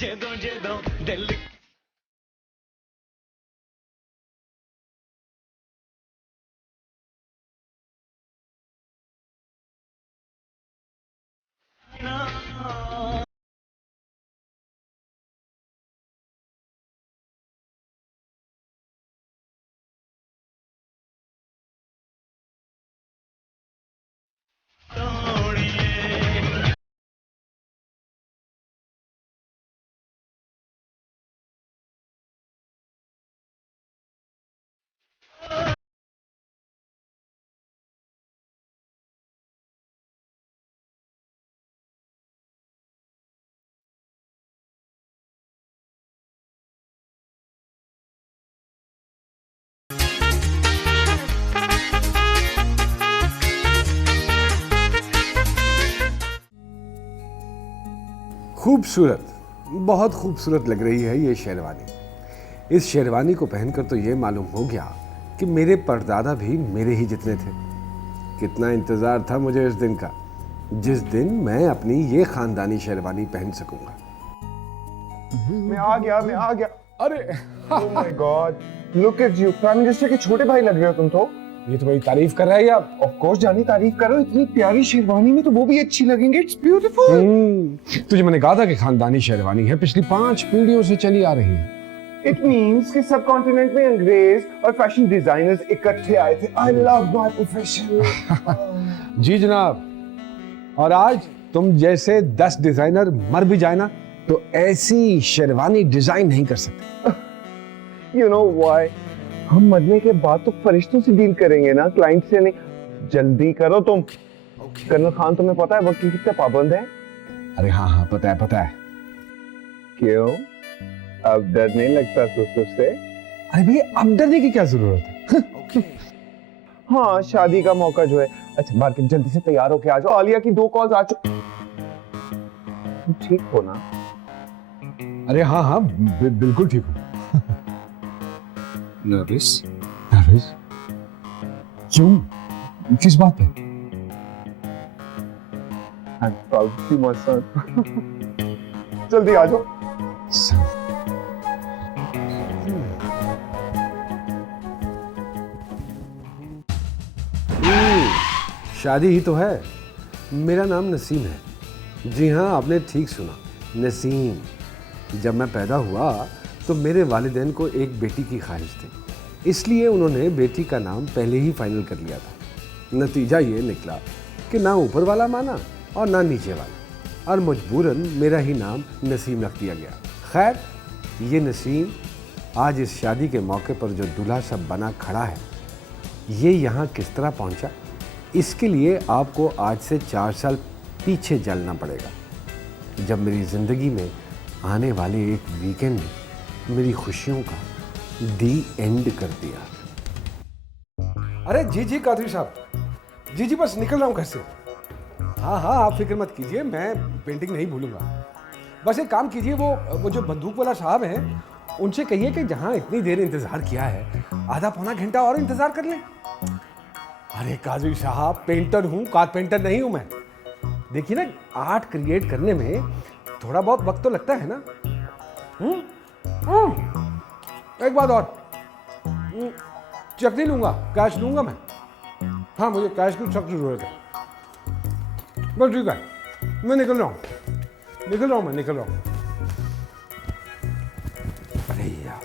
जे दो दिल खूबसूरत, बहुत खूबसूरत लग रही है ये शेरवानी। इस शेरवानी को पहनकर तो ये मालूम हो गया कि मेरे परदादा भी मेरे ही जितने थे। कितना इंतजार था मुझे इस दिन का, जिस दिन मैं अपनी ये खानदानी शेरवानी पहन सकूंगा। मैं आ गया। अरे oh my God, look at you, prime minister के छोटे भाई लग रहे हो तुम तो। ये तो बड़ी तारीफ कर रहा है आप। ऑफ कोर्स जानी तारीफ करो, इतनी प्यारी शेरवानी में तो वो भी अच्छी लगेंगे। It's beautiful. तुझे मैंने कहा था कि खानदानी शेरवानी है, पिछली 5 पीढ़ियों से चली आ रही है। इट मींस कि सब कॉन्टिनेंट में अंग्रेज और फैशन डिजाइनर्स इकट्ठे आए थे। I love my profession. जी जनाब, और आज तुम जैसे 10 डिजाइनर मर भी जाए ना तो ऐसी शेरवानी डिजाइन नहीं कर सकते। You know why? हम मरने के बाद तो फरिश्तों से डील करेंगे ना, क्लाइंट से नहीं। जल्दी करो तुम। कर्नल खान, तुम्हें पता है वक्त की कितना पाबंद है? अरे हाँ पता है। क्यों, अब डर नहीं लगता ससुर से? अरे भैया, अब डरने की क्या जरूरत है? हाँ, शादी का मौका जो है। अच्छा मार्केट जल्दी से तैयार होके आ जाओ। आलिया की 2 कॉल्स आ चुकी। तुम ठीक हो ना? अरे हाँ बिल्कुल ठीक हूँ। नर्वस? क्यों, किस बात पे? I'm proud to be my son. जल्दी आ जाओ। शादी ही तो है। मेरा नाम नसीम है। जी हाँ, आपने ठीक सुना, नसीम। जब मैं पैदा हुआ तो मेरे वालिदैन को एक बेटी की ख्वाहिश थी, इसलिए उन्होंने बेटी का नाम पहले ही फाइनल कर लिया था। नतीजा ये निकला कि ना ऊपर वाला माना और ना नीचे वाला, और मजबूरन मेरा ही नाम नसीम रख दिया गया। खैर, ये नसीम आज इस शादी के मौके पर जो दूल्हा सब बना खड़ा है, ये यहाँ किस तरह पहुँचा, इसके लिए आपको आज से 4 साल पीछे चलना पड़ेगा, जब मेरी ज़िंदगी में आने वाले एक वीकेंड ने मेरी खुशियों का दी एंड कर दिया। अरे जी कादरी साहब, जी बस निकल रहा हूँ घर से। हाँ आप फिक्र मत कीजिए, मैं पेंटिंग नहीं भूलूंगा। बस एक काम कीजिए, वो जो बंदूक वाला साहब हैं, उनसे कहिए कि जहाँ इतनी देर इंतज़ार किया है, आधा पौना घंटा और इंतज़ार कर लें। अरे कादरी साहब, पेंटर हूँ, कारपेंटर नहीं हूँ मैं। देखिए ना, आर्ट क्रिएट करने में थोड़ा बहुत वक्त तो लगता है ना। एक बात और, चेक नहीं लूंगा, कैश लूंगा मैं। हाँ, मुझे कैश की सख्त जरूरत है। बस ठीक है, मैं निकल रहा हूँ। अरे यार,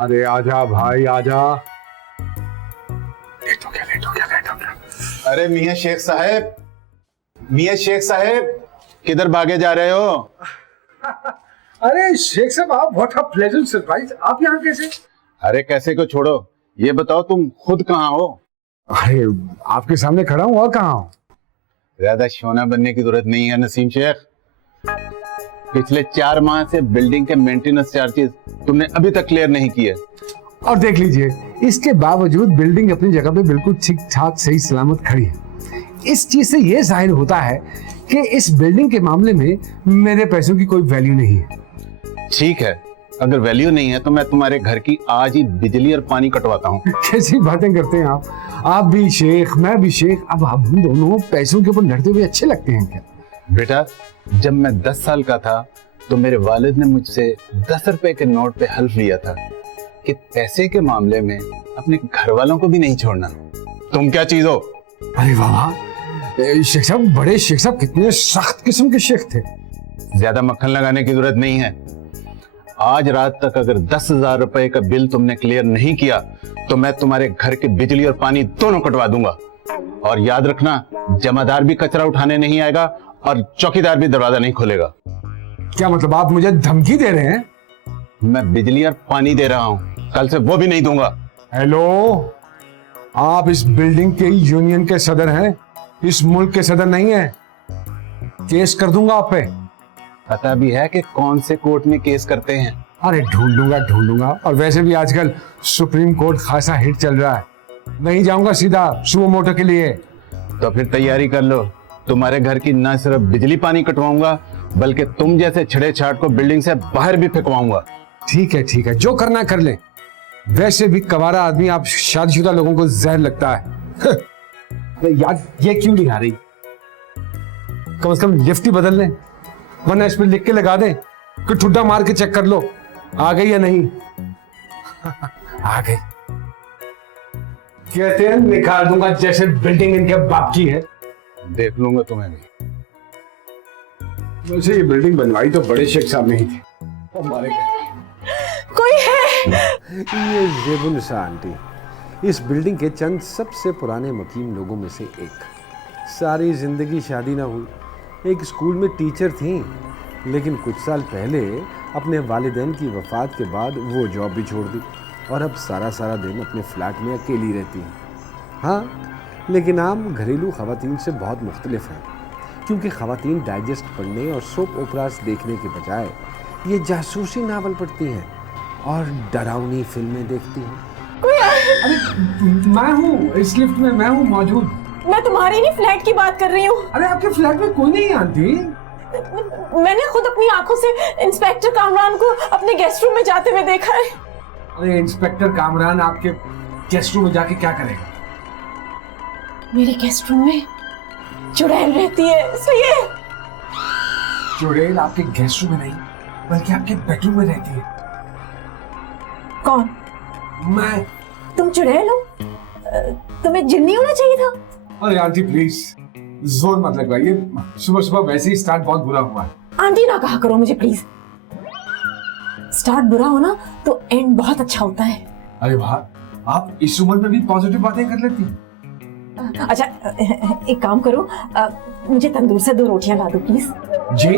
अरे आजा भाई आजा। लेट हो गया। अरे मियां शेख साहब किधर भागे जा रहे हो? अरे शेख साहब, आप व्हाट अ प्लेजेंट सरप्राइज, आप यहाँ कैसे? अरे कैसे को छोड़ो, ये बताओ तुम खुद कहाँ हो? अरे आपके सामने खड़ा हूँ, और कहाँ हूँ? ज्यादा शोना बनने की जरूरत नहीं है नसीम शेख। पिछले 4 माह से बिल्डिंग के मेंटेनेंस चार्जेस तुमने अभी तक क्लियर नहीं किए। और देख लीजिए, इसके बावजूद बिल्डिंग अपनी जगह पे बिल्कुल ठीक ठाक सही सलामत खड़ी है। इस चीज से ये जाहिर होता है कि इस बिल्डिंग के मामले में मेरे पैसों की कोई वैल्यू नहीं है। ठीक है, अगर वैल्यू नहीं है तो मैं तुम्हारे घर की आज ही बिजली और पानी कटवाता हूँ। कैसी बातें करते हैं आप? आप भी शेख, मैं भी शेख, अब हम दोनों पैसों के ऊपर लड़ते हुए अच्छे लगते हैं क्या? बेटा, जब मैं 10 साल का था तो मेरे वालिद ने मुझसे 10 रुपए के नोट पे हल्फ लिया था कि पैसे के मामले में अपने घर वालों को भी नहीं छोड़ना। तुम क्या चीज हो? अरे वाह, शेख साहब, बड़े शेख साहब कितने सख्त किस्म के शेख थे। ज्यादा मक्खन लगाने की जरूरत नहीं है। आज रात तक अगर 10,000 रुपए का बिल तुमने क्लियर नहीं किया तो मैं तुम्हारे घर के बिजली और पानी दोनों कटवा दूंगा। और याद रखना, जमादार भी कचरा उठाने नहीं आएगा और चौकीदार भी दरवाजा नहीं खोलेगा। क्या मतलब, आप मुझे धमकी दे रहे हैं? मैं बिजली और पानी दे रहा हूं, कल से वो भी नहीं दूंगा। हेलो, आप इस बिल्डिंग के यूनियन के सदर हैं, इस मुल्क के सदर नहीं है। केस कर दूंगा आप पे। पता भी है कि कौन से कोर्ट में केस करते हैं? अरे ढूंढूंगा। और वैसे भी आजकल सुप्रीम कोर्ट खासा हिट चल रहा है, नहीं जाऊंगा सीधा सुमो मोटो के लिए। तो फिर तैयारी कर लो, तुम्हारे घर की न सिर्फ बिजली पानी कटवाऊंगा बल्कि तुम जैसे छड़े छाट को बिल्डिंग से बाहर भी फेंकवाऊंगा। ठीक है, जो करना कर ले। वैसे भी कवारा आदमी आप शादीशुदा लोगों को जहर लगता है। यार, ये क्यों नहीं आ रही? कम से कम लिफ्ट ही बदल लें, वरना इस पर लिख के लगा दें कि ठुड्डा मार के चेक कर लो आ गई या नहीं। आ गई। कहते हैं निकाल दूंगा जैसे बिल्डिंग इनके बाप की है। देख लूंगा तुम्हें भी। वैसे ये बिल्डिंग बनवाई तो बड़े शेख साहब नहीं थे, हमारे कोई है? ये जेबुनिसा आंटी, इस बिल्डिंग के चंद सबसे पुराने मकीम लोगों में से एक। सारी जिंदगी शादी ना हुई, एक स्कूल में टीचर थी, लेकिन कुछ साल पहले अपने वालिदैन की वफ़ात के बाद वो जॉब भी छोड़ दी और अब सारा दिन अपने फ्लैट में अकेली रहती हैं। हाँ, लेकिन आम घरेलू ख़वातीन से बहुत मुख्तलिफ हैं, क्योंकि ख़वातीन डाइजेस्ट पढ़ने और सोप ओपरास देखने के बजाय ये जासूसी नावल पढ़ती हैं और डरावनी फिल्में देखती हैं। अरे मैं हूँ इस लिफ्ट में, मैं हूँ मौजूद। मैं तुम्हारे नहीं फ्लैट की बात कर रही हूँ। अरे आपके फ्लैट में कोई नहीं आंटी। मैंने खुद अपनी आंखों से इंस्पेक्टर कामरान को अपने गेस्ट रूम में जाते हुए देखा है। अरे इंस्पेक्टर कामरान आपके गेस्ट रूम में जाके क्या करेगा? मेरे गेस्ट रूम में चुड़ैल रहती है, इसलिए। चुड़ैल आपके गेस्ट रूम में नहीं बल्कि आपके बेडरूम में रहती है। कौन? मैं। तुम चुड़ैल हो? तुम्हें जिन्नी होना चाहिए था। अरे आंटी प्लीज जोर मत लगवाइए, सुबह वैसे ही स्टार्ट बहुत बुरा हुआ है। आंटी ना कहा करो मुझे प्लीज। स्टार्ट बुरा होना तो एंड बहुत अच्छा होता है। अरे वाह, आप इस उम्र में भी पॉजिटिव बातें कर लेती। अच्छा, एक काम करो, मुझे तंदूर से 2 रोटियां ला दो प्लीज। जी?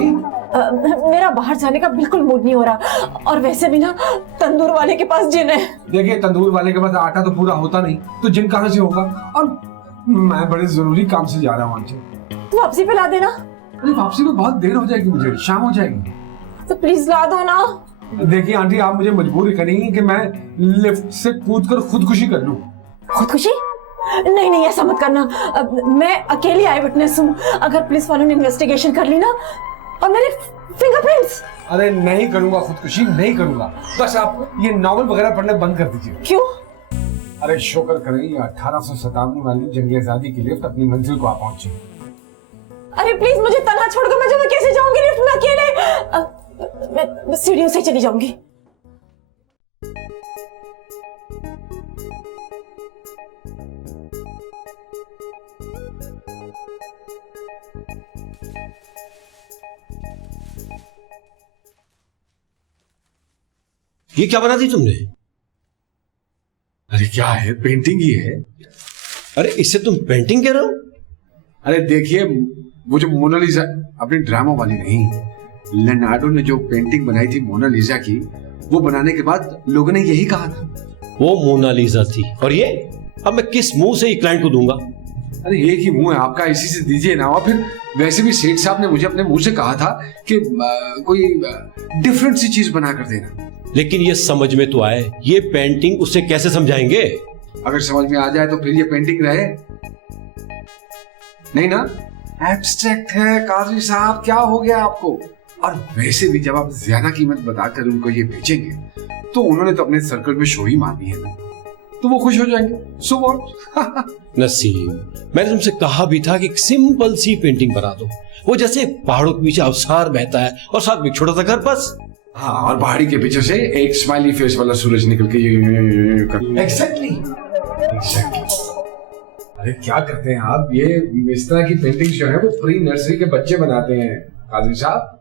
मेरा बाहर जाने का बिल्कुल मूड नहीं हो रहा, और वैसे भी ना तंदूर वाले के पास जिन है। देखिए, तंदूर वाले के पास आटा तो पूरा होता नहीं, तो जिन कहाँ से होगा? और मैं बड़े जरूरी काम से जा रहा हूँ आंटी। तो वापसी पे ला देना। अरे वापसी में बहुत देर हो जाएगी, मुझे शाम हो जाएगी। तो प्लीज ला दो ना। देखिए आंटी, आप मुझे मजबूर करेंगी कि मैं लिफ्ट से कूदकर खुदकुशी कर लूं। खुदकुशी? नहीं, ऐसा मत करना। मैं अकेली आई विटनेस हूँ। अगर पुलिस वालों ने इन्वेस्टिगेशन कर ली ना, और मेरे फिंगरप्रिंट्स। अरे नहीं करूंगा खुदकुशी, नहीं करूंगा। बस आप ये नॉवल वगैरह पढ़ने बंद कर दीजिए। क्यों? अरे शुक्र करें 1857 वाली जंग आजादी की लिफ्ट अपनी मंजिल को आ पहुंची। अरे प्लीज मुझे तन्हा छोड़कर मैं कैसे जाऊंगी लिफ्ट में अकेले? मैं सीढ़ियों से चली जाऊंगी। ये क्या बना दी तुमने? अरे क्या है, पेंटिंग ही है। अरे इससे तुम पेंटिंग कह रहे हो? अरे देखिए, वो जो मोनालिसा अपनी ड्रामा वाली नहीं, लियोनार्डो ने जो पेंटिंग बनाई थी मोनालिसा की, वो बनाने के बाद लोगों ने यही कहा था। वो मोनालिसा थी, और ये अब मैं किस मुंह से क्लाइंट को दूंगा? अरे एक ही मुंह है आपका, इसी से दीजिए ना। और फिर वैसे भी सेठ साहब ने मुझे अपने मुंह से कहा था कि कोई डिफरेंट सी चीज बना कर देना। लेकिन ये समझ में तो आए, ये पेंटिंग उससे कैसे समझाएंगे? अगर समझ में आ जाए तो फिर ये पेंटिंग रहे नहीं ना। एब्स्ट्रैक्ट है काजी साहब, क्या हो गया आपको? और वैसे भी जब आप ज्यादा कीमत बताकर उनको ये बेचेंगे तो उन्होंने तो अपने सर्कल में शो ही मारनी है ना। तो वो खुश हो जाएंगे। So what? नसीम, मैंने तुमसे कहा भी था कि एक सिंपल सी पेंटिंग बना दो, वो जैसे पहाड़ों के पीछे अवसार बहता है और साथ में एक छोटा सा घर, बस। हाँ, और पहाड़ी के पीछे से एक स्माइली फेस वाला सूरज निकल के एग्जैक्टली। अरे क्या करते हैं आप, ये इस तरह की पेंटिंग जो है वो प्री नर्सरी के बच्चे बनाते हैं काजी साहब।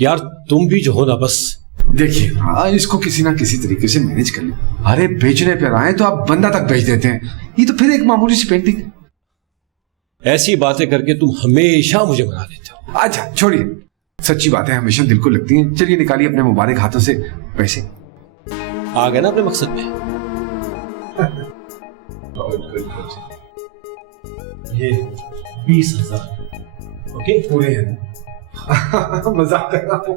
यार तुम भी जो हो ना, बस देखिए, हाँ, इसको किसी ना किसी तरीके से मैनेज कर ले। अरे बेचने पे आए तो आप बंदा तक बेच देते हैं, ये तो फिर एक मामूली सी पेंटिंग है। ऐसी बातें करके तुम हमेशा मुझे मना लेते हो। अच्छा छोड़िए, सच्ची बातें हमेशा दिल को लगती हैं। चलिए निकालिए अपने मुबारक हाथों से पैसे। आ गए ना अपने मकसद में। ये 20,000 ओके पूरे हैं। मजाक कर रहा हूँ।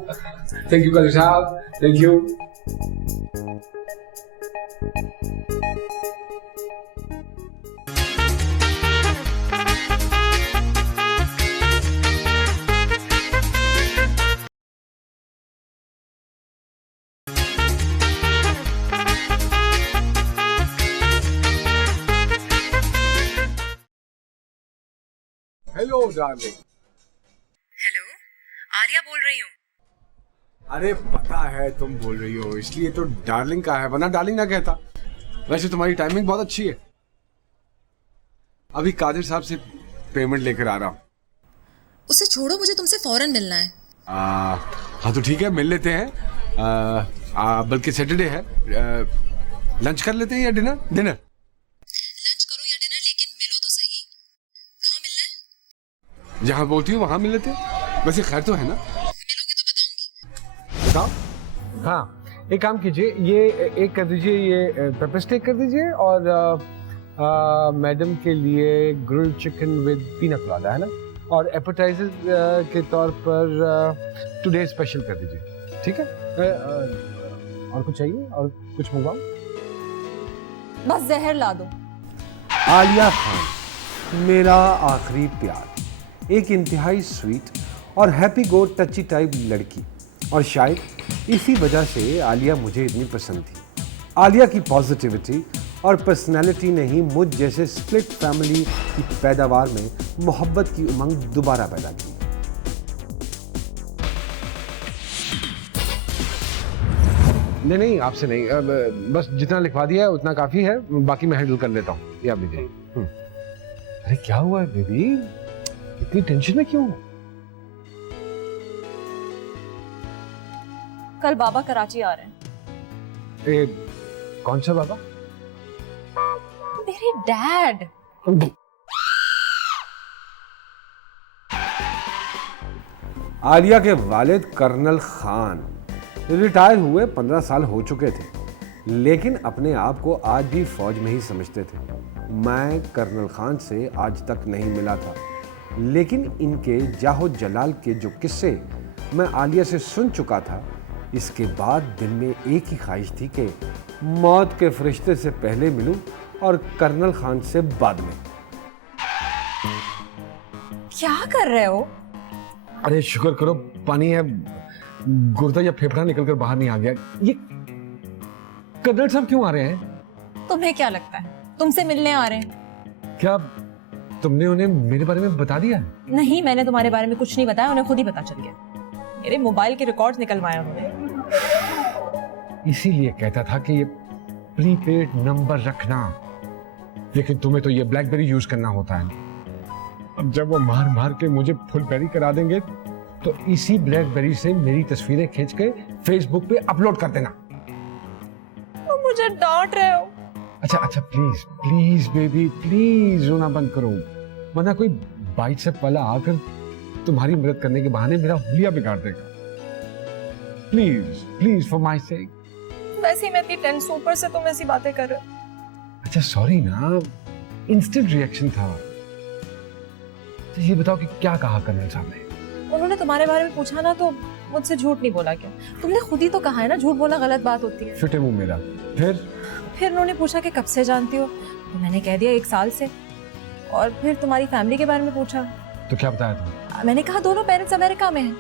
थैंक यू काजी साहब, thank you. Hello darling. Hello, Alia बोल रही हूँ। अरे पता है तुम बोल रही हो, इसलिए तो डार्लिंग का है, वरना डार्लिंग ना कहता। वैसे तुम्हारी टाइमिंग बहुत अच्छी है। अभी कादिर साहब से पेमेंट लेकर आ रहा हूँ। उसे छोड़ो, मुझे तुमसे फौरन मिलना है। हाँ तो ठीक है, मिल लेते हैं। बल्कि सैटरडे है, लंच कर लेते हैं या डिनर? लंच करो या डिनर, लेकिन मिलो तो सही। कहाँ मिलना है? जहाँ बोलती हूँ वहाँ मिल लेते हैं। वैसे खैर तो है ना? मिलोगे तो बताऊंगी। बताओ। हाँ, एक काम कीजिए, ये एक कर दीजिए, ये पेपर स्टेक कर दीजिए, और मैडम के लिए ग्रिल्ड चिकन विद पीना कोलाडा, है ना? और एपेटाइजर के तौर पर टुडे स्पेशल कर दीजिए, ठीक है? और कुछ चाहिए? और कुछ मंगवाऊं? बस जहर ला दो। आलिया खान, मेरा आखिरी प्यार, एक इंतहाई स्वीट और हैप्पी गो टची टाइप लड़की, और शायद इसी वजह से आलिया मुझे इतनी पसंद थी। आलिया की पॉजिटिविटी और पर्सनैलिटी ने ही मुझ जैसे स्प्लिट फैमिली की पैदावार में मोहब्बत की उमंग दोबारा पैदा की। नहीं, आपसे नहीं, बस जितना लिखवा दिया है उतना काफी है, बाकी मैं हैंडल कर लेता हूँ। ये आप लीजिए। अरे क्या हुआ है बेबी, इतनी टेंशन में क्यों? कल बाबा कराची आ रहे हैं। कौन सा बाबा? मेरे डैड। आलिया के वालिद कर्नल खान रिटायर हुए 15 साल हो चुके थे, लेकिन अपने आप को आज भी फौज में ही समझते थे। मैं कर्नल खान से आज तक नहीं मिला था, लेकिन इनके जाहो जलाल के जो किस्से मैं आलिया से सुन चुका था, इसके बाद दिल में एक ही ख्वाहिश थी कि मौत के फरिश्ते से पहले मिलूं और कर्नल खान से बाद में। क्या कर रहे हो? अरे शुक्र करो पानी है, गुर्दा या फेफड़ा निकलकर बाहर नहीं आ गया। ये कर्नल साहब क्यों आ रहे हैं? तुम्हें क्या लगता है तुमसे मिलने आ रहे हैं? क्या तुमने उन्हें मेरे बारे में बता दिया? नहीं, मैंने तुम्हारे बारे में कुछ नहीं बताया, उन्हें खुद ही पता चल गया। मेरे मोबाइल के रिकॉर्ड्स निकलवाए उन्होंने। इसीलिए कहता था कि ये प्रीपेड नंबर रखना, लेकिन तुम्हें तो ये ब्लैकबेरी यूज करना होता है। अब जब वो मार मार के मुझे फुलबेरी करा देंगे तो इसी ब्लैकबेरी से मेरी तस्वीरें खींच के फेसबुक पे अपलोड कर देना। तुम मुझे डांट रहे हो। अच्छा प्लीज प्लीज बेबी, प्लीज रोना बंद करो, वरना कोई बाइसेप वाला आकर तुम्हारी मदद करने के बहाने मेरा हुलिया बिगाड़ देगा। प्लीज प्लीज फॉर माय सेक। वैसे ही मैं इतनी टेंस, ऊपर से तुम ऐसी बातें कर रहे हो। अच्छा सॉरी ना, इंस्टेंट रिएक्शन था। तो ये बताओ कि क्या कहा कर्नल साहब ने? उन्होंने तुम्हारे बारे में पूछा ना तो मुझसे झूठ नहीं बोला क्या? तुमने खुद ही तो कहा है ना झूठ बोलना गलत बात होती है। फिटे मुंह मेरा। फिर उन्होंने पूछा कि कब से जानती हो, तो मैंने कह दिया 1 साल से। और फिर तुम्हारी फैमिली के बारे में पूछा तो क्या बताया तुमने? मैंने कहा दोनों पेरेंट्स अमेरिका में हैं।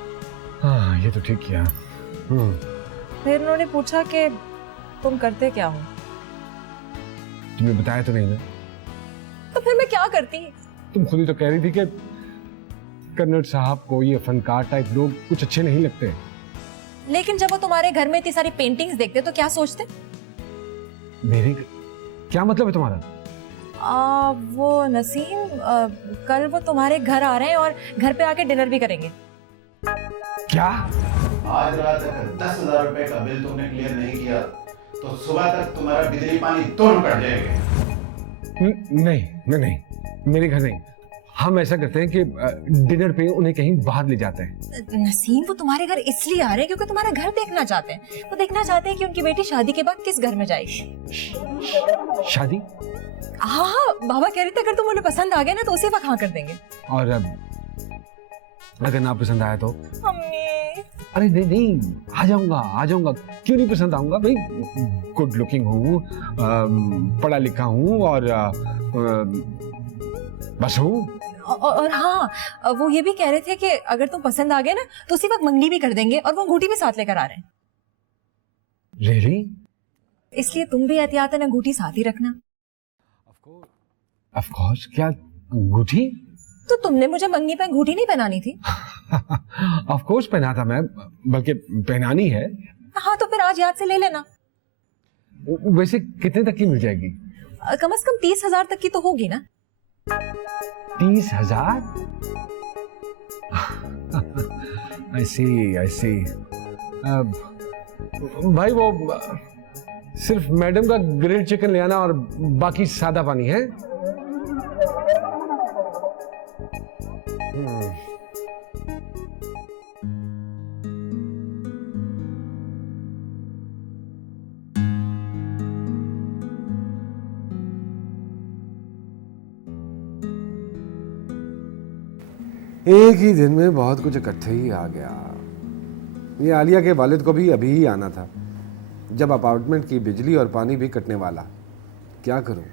हाँ ये तो ठीक किया। फिर उन्होंने पूछा कि तुम करते क्या हो। तुम्हें बताया तो नहीं ना? तो फिर मैं क्या करती? तुम खुद ही तो कह रही थी कि कर्नल साहब को ये फनकार टाइप लोग कुछ अच्छे नहीं लगते। लेकिन जब वो तुम्हारे घर में इतनी सारी पेंटिंग्स देखते तो क्या सोचते? मेरे क्या मतलब है तुम्हारा? वो नसीम, कल वो तुम्हारे घर आ रहे हैं और घर पे आके डिनर भी करेंगे। क्या? आज रात अगर 10,000 रुपए का बिल तुमने क्लियर नहीं किया तो सुबह तक तुम्हारा बिजली पानी दोनों कट जाएंगे। नहीं, मेरे घर नहीं। हम ऐसा करते हैं कि डिनर पे उन्हें कहीं बाहर ले जाते हैं। नसीम, वो तुम्हारे घर इसलिए आ रहे हैं क्योंकि तुम्हारा घर देखना चाहते हैं। वो देखना चाहते हैं कि उनकी बेटी शादी के बाद किस घर में जाएगी। शादी? हाँ, बाबा कह रहे थे अगर तुम उन्हें पसंद आ गए ना तो उसी वक्त हाँ कर देंगे। और अगर ना पसंद आया तो? मम्मी। अरे नहीं, आ जाऊंगा। क्यों नहीं पसंद आऊंगा भाई? गुड लुकिंग हूँ, पढ़ा लिखा हूँ और बस हूँ। और हाँ, वो ये भी कह रहे थे कि अगर तुम पसंद आ गए ना तो उसी वक्त मंगनी भी कर देंगे और वो अंगूठी भी साथ लेकर आ रहे हैं। Really? इसलिए तुम भी एहतियातन अंगूठी साथ ही रखना। Of course। क्या अंगूठी? तो तुमने मुझे मंगनी पे अंगूठी नहीं पहनानी थी? Of course पहना था मैं, बल्कि पहनानी है। हाँ, तो फिर आज याद से ले लेना। वैसे कितने तक की मिल जाएगी? कम से कम 30,000 तक की तो होगी ना? 30,000? I see। भाई वो सिर्फ मैडम का ग्रिल्ड चिकन ले आना और बाकी सादा पानी है। एक ही दिन में बहुत कुछ इकट्ठे ही आ गया। ये आलिया के वालिद को भी अभी ही आना था, जब अपार्टमेंट की बिजली और पानी भी कटने वाला। क्या करूं?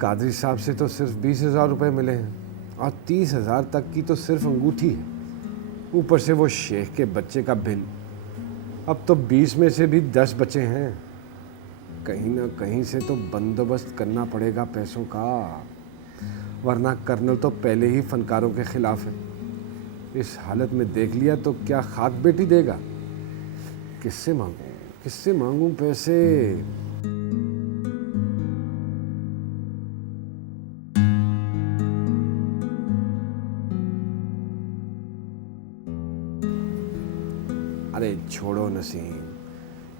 कादरी साहब से तो सिर्फ 20,000 रुपये मिले हैं और 30,000 तक की तो सिर्फ अंगूठी है। ऊपर से वो शेख के बच्चे का बिल। अब तो 20 में से भी 10 बचे हैं। कहीं ना कहीं से तो बंदोबस्त करना पड़ेगा पैसों का, वरना कर्नल तो पहले ही फनकारों के खिलाफ है। इस हालत में देख लिया तो क्या खाक बेटी देगा? किससे मांगूं पैसे? अरे छोड़ो नसीम,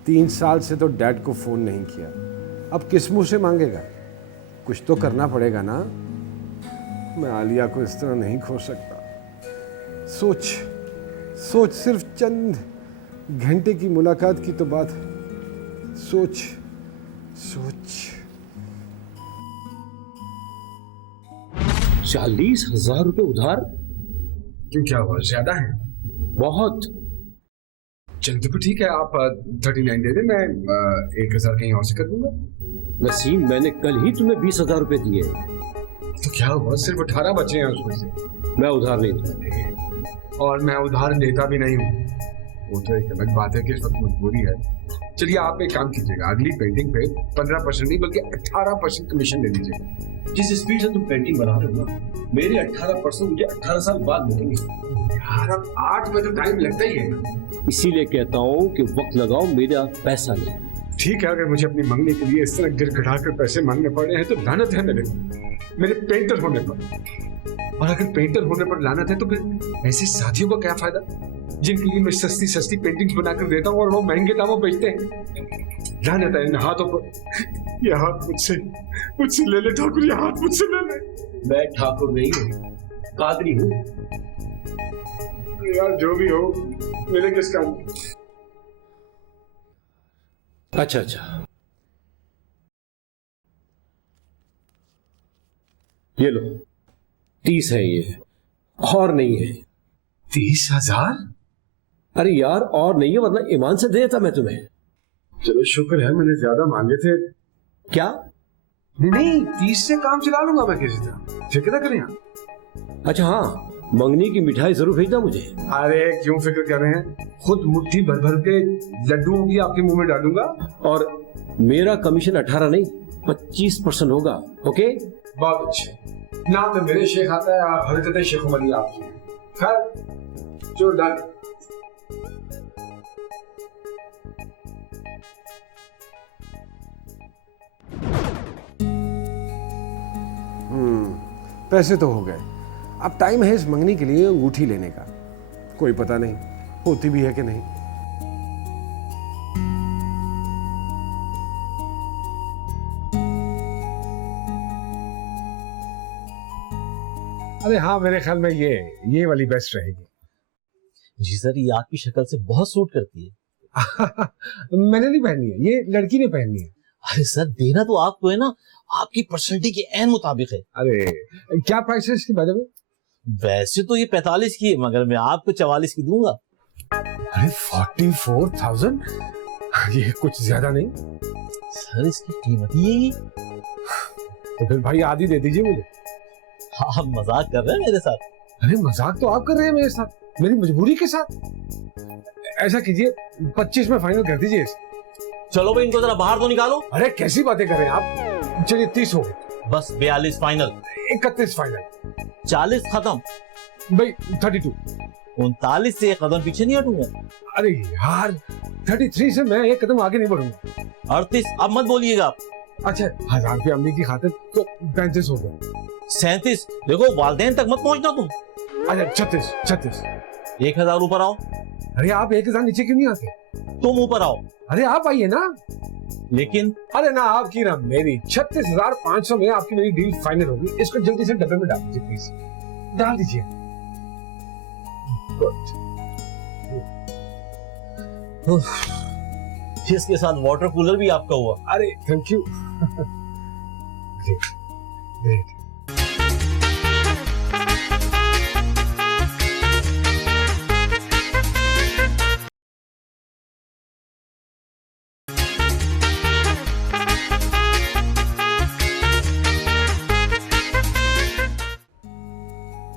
3 साल से तो डैड को फोन नहीं किया। अब किस मुंह से मांगेगा? कुछ तो करना पड़ेगा ना। मैं आलिया को इस तरह नहीं खो सकता। सोच सिर्फ चंद घंटे की मुलाकात की तो बात है। सोच 40,000 रुपए उधार? क्यों, क्या हुआ? ज्यादा है? बहुत। चल तो ठीक है, आप 39 दे दे, मैं 1,000 कहीं और से कर दूंगा। नसीम, मैंने कल ही तुम्हें 20,000 रुपए दिए। तो क्या हुआ? सिर्फ 18 बचे हैं उसमें से। मैं उधार नहीं दूंगा। और मैं उधार लेता भी नहीं हूँ। वो तो एक अलग बात है कि इस वक्त मजबूरी है। चलिए आप एक काम कीजिएगा, अगली पेंटिंग पे 15% नहीं बल्कि 18% कमीशन ले लीजिएगा। जिस स्पीड से तुम पेंटिंग बना रहे हो ना, मेरे 18% मुझे 18 साल बाद मिलेंगे। यार अब 8 में तो टाइम लगता ही है ना। इसीलिए कहता हूँ कि वक्त लगाओ, मेरा पैसा नहीं। ठीक है, अगर मुझे अपनी मंगनी के लिए इस तरह गिड़गिड़ा कर पैसे मांगने पड़े हैं तो लानत है मेरे पेंटर होने पर। और अगर पेंटर होने पर लानत है तो फिर ऐसे साथियों का क्या फायदा जिनके लिए मैं सस्ती पेंटिंग्स बनाकर देता हूँ और वो महंगे दामों बेचते हैं। लानत है इन हाथों पर। ये हाथ मुझसे ले ले ठाकुर, ये हाथ मुझसे ले ले। मैं ठाकुर नहीं हूँ, कादरी हूँ। यार जो भी हो, मेरे किस काम? अच्छा, ये लो, 30 है ये, और नहीं है। 30,000? अरे यार, और नहीं है, वरना ईमान से दे देता मैं तुम्हें। चलो शुक्र है, मैंने ज्यादा मांगे थे। क्या? नहीं, 30 से काम चला लूंगा मैं किसी तरह, फिक्र ना करें आप। अच्छा हाँ, मंगनी की मिठाई जरूर भेजना मुझे। अरे क्यों फिक्र कर रहे हैं, खुद मुट्ठी भर भर के लड्डुओं की आपके मुंह में डालूंगा। और मेरा कमीशन 18 नहीं, 25% होगा। ओके, बहुत अच्छे। नाम में मेरे शेख आता है, आप हरकतें शेख उमर ही आपकी हैं। खैर, जो डन। पैसे तो हो गए, अब टाइम है इस मंगनी के लिए अंगूठी लेने का। कोई पता नहीं होती भी है कि नहीं। अरे हाँ, मेरे ख्याल में ये वाली बेस्ट रहेगी। जी सर, ये आपकी शक्ल से बहुत सूट करती है। मैंने नहीं पहननी है, ये लड़की ने पहननी है। अरे सर, देना तो आपको है ना, आपकी पर्सनैलिटी के एन मुताबिक है। अरे क्या प्राइस है इसकी बाय द वे? वैसे तो ये 45 की है, मगर मैं आपको 44 की दूंगा। अरे 44,000, ये कुछ ज्यादा नहीं? सर, इसकी कीमत ही यही। तो फिर भाई आधी दे दीजिए मुझे। आप मजाक कर रहे हैं मेरे साथ? अरे मजाक तो आप कर रहे हैं मेरे साथ, मेरी मजबूरी के साथ। ऐसा कीजिए 25 में फाइनल कर दीजिए। चलो भाई, इनको जरा बाहर तो निकालो। अरे कैसी बातें कर रहे हैं आप? चलिए 30 हो गए। बस 42 फाइनल। 31 फाइनल। 40 खत्म। भाई 32। 39 से एक कदम पीछे नहीं हटूंगा। अरे यार 33 से मैं एक कदम आगे नहीं बढ़ूंगा। 38 अब मत बोलिएगा आप। अच्छा 1000 रुपये अम्मी की खातिर तो 35 हो गए। 37 देखो, वालदेन तक मत पहुंचना तुम। अच्छा 36। 1000 ऊपर आओ। अरे आप 1000 नीचे क्यों नहीं आते? तुम ऊपर आओ। अरे आप आइए ना। लेकिन अरे ना आपकी ना मेरी 36,500 में आपकी मेरी डील फाइनल होगी। इसको जल्दी से डब्बे में डाल दीजिए प्लीज। डाल दीजिए। इसके साथ वाटर कूलर भी आपका हुआ। अरे थैंक यू। ग्रेट।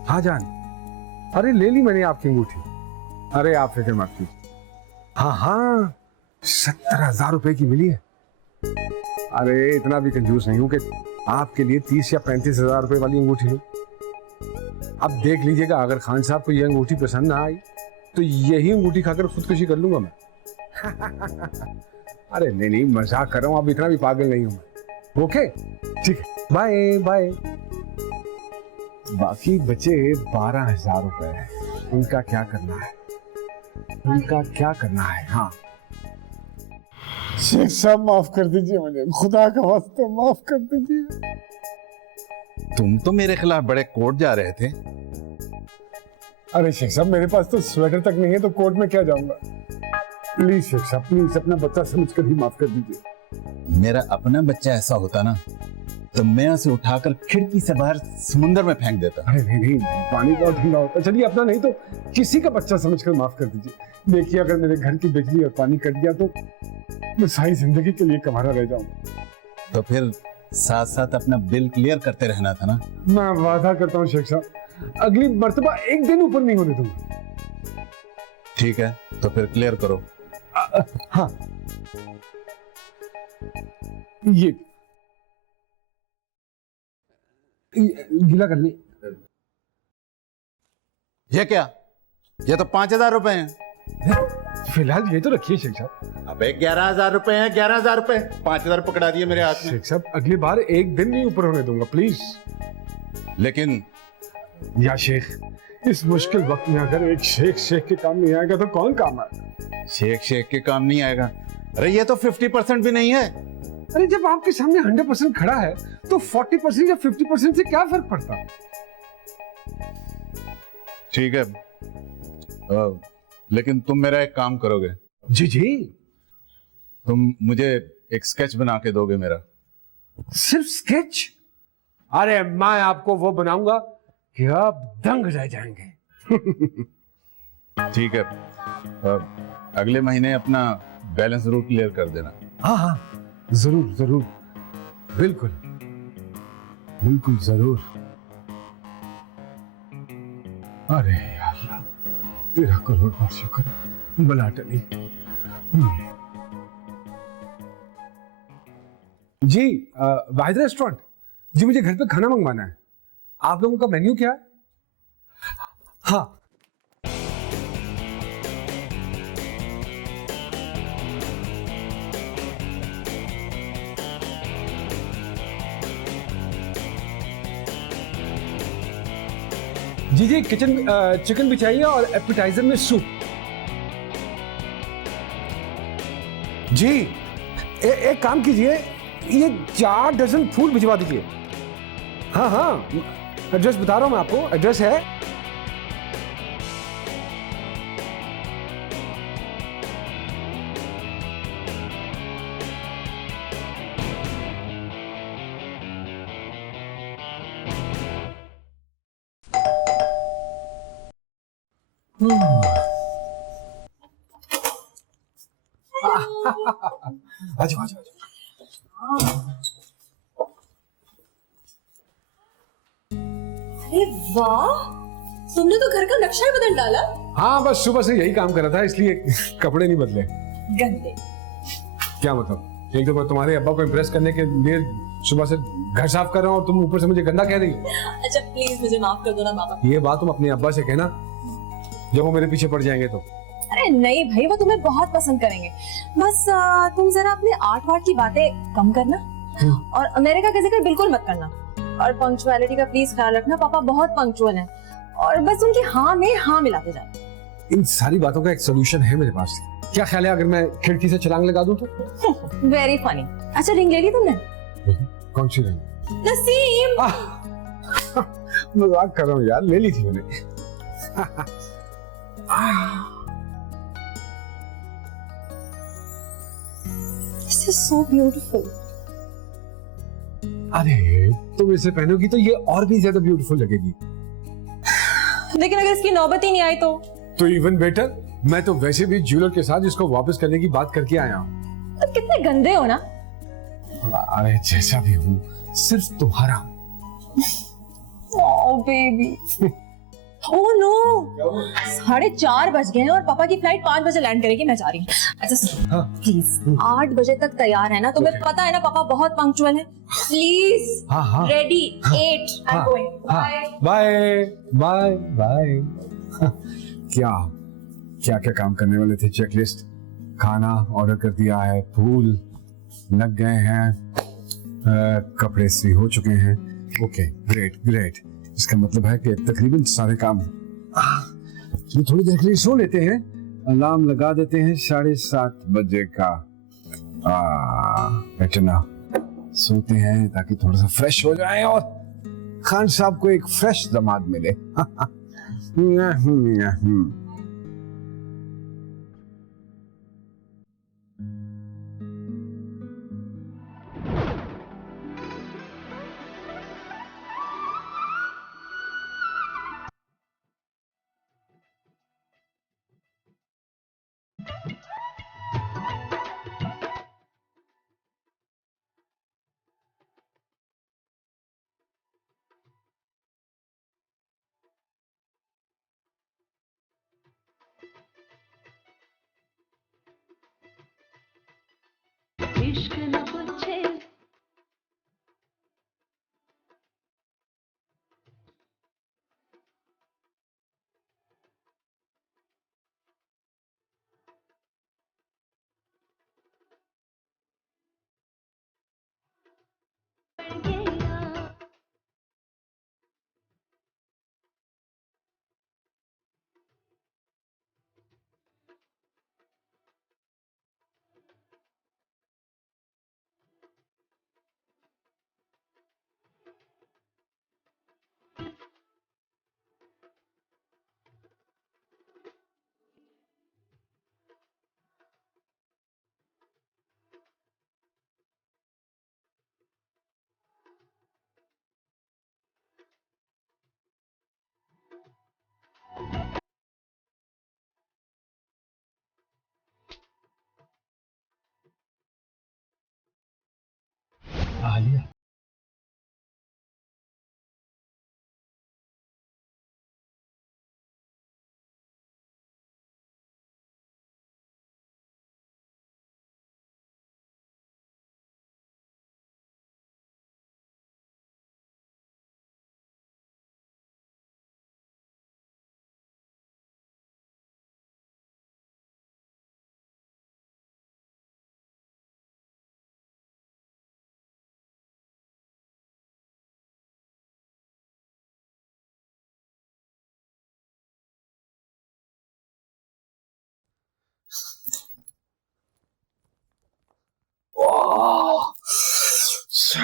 हाँ जान, अरे ले ली मैंने आपकी अंगूठी। अरे आप फिक्र मत कीजिए। हाँ 17,000 रुपए की मिली है। अरे इतना भी कंजूस नहीं हूं कि आपके लिए 30 या 35,000 रुपए वाली अंगूठी लूं। अब देख लीजिएगा, अगर खान साहब को यह अंगूठी पसंद ना आई तो यही अंगूठी खाकर खुदकुशी कर लूंगा मैं। अरे नहीं मजाक कर रहा हूं, अब इतना भी पागल नहीं हूं मैं। ओके ठीक है, बाय बाय। बाकी बचे 12,000 रुपए, उनका क्या करना है? हाँ शेख साहब माफ कर दीजिए मुझे, खुदा का वास्ता माफ कर दीजिए। तुम तो मेरे खिलाफ बड़े कोर्ट जा रहे थे। अरे शेख साहब, मेरे पास तो स्वेटर तक नहीं है तो कोर्ट में क्या जाऊंगा। प्लीज शेख साहब, प्लीज अपना बच्चा समझकर ही माफ कर दीजिए। मेरा अपना बच्चा ऐसा होता ना तो मैं उसे उठाकर खिड़की से बाहर समुंदर में फेंक देता। अरे नहीं, पानी बहुत ठंडा होता है। चलिए अपना नहीं तो किसी का बच्चा समझकर माफ कर दीजिए। देखिए अगर मेरे घर की बिजली और पानी कट गया तो मैं सारी जिंदगी के लिए कमारा रह जाऊंगा। तो फिर साथ साथ अपना बिल क्लियर करते रहना था ना। मैं वादा करता हूँ शेख साहब, अगली मर्तबा एक दिन ऊपर नहीं होने दूंगा। ठीक है, तो फिर क्लियर करो। हाँ ये गीला कर ले। ये क्या? ये तो 5,000 रुपए हैं। फिलहाल ये तो रखिए शेख साहब। अबे 11,000 रुपए हैं, 11,000 रुपए। 5,000 पकड़ा दिए मेरे हाथ में। शेख साहब अगली बार एक दिन नहीं ऊपर होने दूंगा प्लीज। लेकिन या शेख, इस मुश्किल वक्त में अगर एक शेख के काम नहीं आएगा तो कौन काम आएगा? शेख के काम नहीं आएगा? अरे ये तो 50% भी नहीं है। अरे जब आपके सामने 100% खड़ा है तो 40% या 50% से क्या फर्क पड़ता है? ठीक है, लेकिन तुम मेरा एक काम करोगे। जी जी। तुम मुझे एक स्केच बना के दोगे मेरा। सिर्फ स्केच? अरे मैं आपको वो बनाऊंगा कि आप दंग रह जाएंगे। ठीक है, अगले महीने अपना बैलेंस जरूर क्लियर कर देना। हाँ जरूर जरूर, बिल्कुल बिल्कुल जरूर। अरे अल्लाह, तेरा करोड़ बार शुक्र, बला टली। जी वाहिद रेस्टोरेंट। जी मुझे घर पे खाना मंगवाना है। आप लोगों का मेन्यू क्या है? हाँ जी जी, चिकन भी चाहिए और एपेटाइजर में सूप। जी एक काम कीजिए, ये 4 डजन फूल भिजवा दीजिए। हाँ हाँ, एड्रेस बता रहा हूं मैं आपको, एड्रेस है आजो आजो आजो। अरे वाह, तुमने तो घर का नक्शा ही बदल डाला। हाँ बस सुबह से यही काम कर रहा था, इसलिए कपड़े नहीं बदले। गंदे। क्या मतलब? एक तो मैं तुम्हारे अब्बा को इम्प्रेस करने के लिए सुबह से घर साफ कर रहा हूँ और तुम ऊपर से मुझे गंदा कह रही हो। अच्छा प्लीज मुझे माफ कर दो ना पापा। ये बात तुम अपने अब्बा से कहना जब वो मेरे पीछे पड़ जाएंगे तो। अरे नहीं भाई, वो तुम्हें बहुत पसंद करेंगे। बस तुम जरा अपने आर्ट वार्ट की बातें कम करना और अमेरिका का जिक्र बिल्कुल मत करना। और पंक्चुअलिटी का प्लीज ख्याल रखना, पापा बहुत पंक्चुअल हैं और बस उनकी हाँ में हाँ मिलाते जाना। इन सारी बातों का एक सोल्यूशन है मेरे पास। क्या ख्याल है अगर मैं खिड़की से छलांग लगा दूं तो? Very funny. अच्छा रिंग ले ली तुमने? कौन सी रिंग? नसीम। मजाक कर रहा हूँ यार, ले ली थी मैंने। This is so beautiful. अरे तुम इसे पहनोगी तो ये और भी ज्यादा ब्यूटीफुल लगेगी। लेकिन अगर इसकी नौबत ही नहीं आई तो इवन बेटर। मैं तो वैसे भी ज्वेलर के साथ इसको वापस करने की बात करके आया हूँ। तो कितने गंदे हो ना। अरे जैसा भी हूँ, सिर्फ तुम्हारा। ओह बेबी। ओह नो, 4:30 बज गए हैं और पापा की फ्लाइट 5 बजे लैंड करेगी। मैं जा रही हूँ। अच्छा प्लीज 8 बजे तक तैयार है ना? तुम्हें पता है ना पापा बहुत पंक्चुअल है। प्लीज हाँ ready 8 I am going. Bye bye bye. क्या क्या काम करने वाले थे? चेकलिस्ट, खाना ऑर्डर कर दिया है, फूल लग गए हैं, कपड़े इस्त्री हो चुके हैं। Okay great great. इसका मतलब है कि तकरीबन सारे काम। तो थोड़ी देर के लिए सो लेते हैं। अलार्म लगा देते हैं 7:30 बजे का। इतना सोते हैं ताकि थोड़ा सा फ्रेश हो जाए और खान साहब को एक फ्रेश दामाद मिले।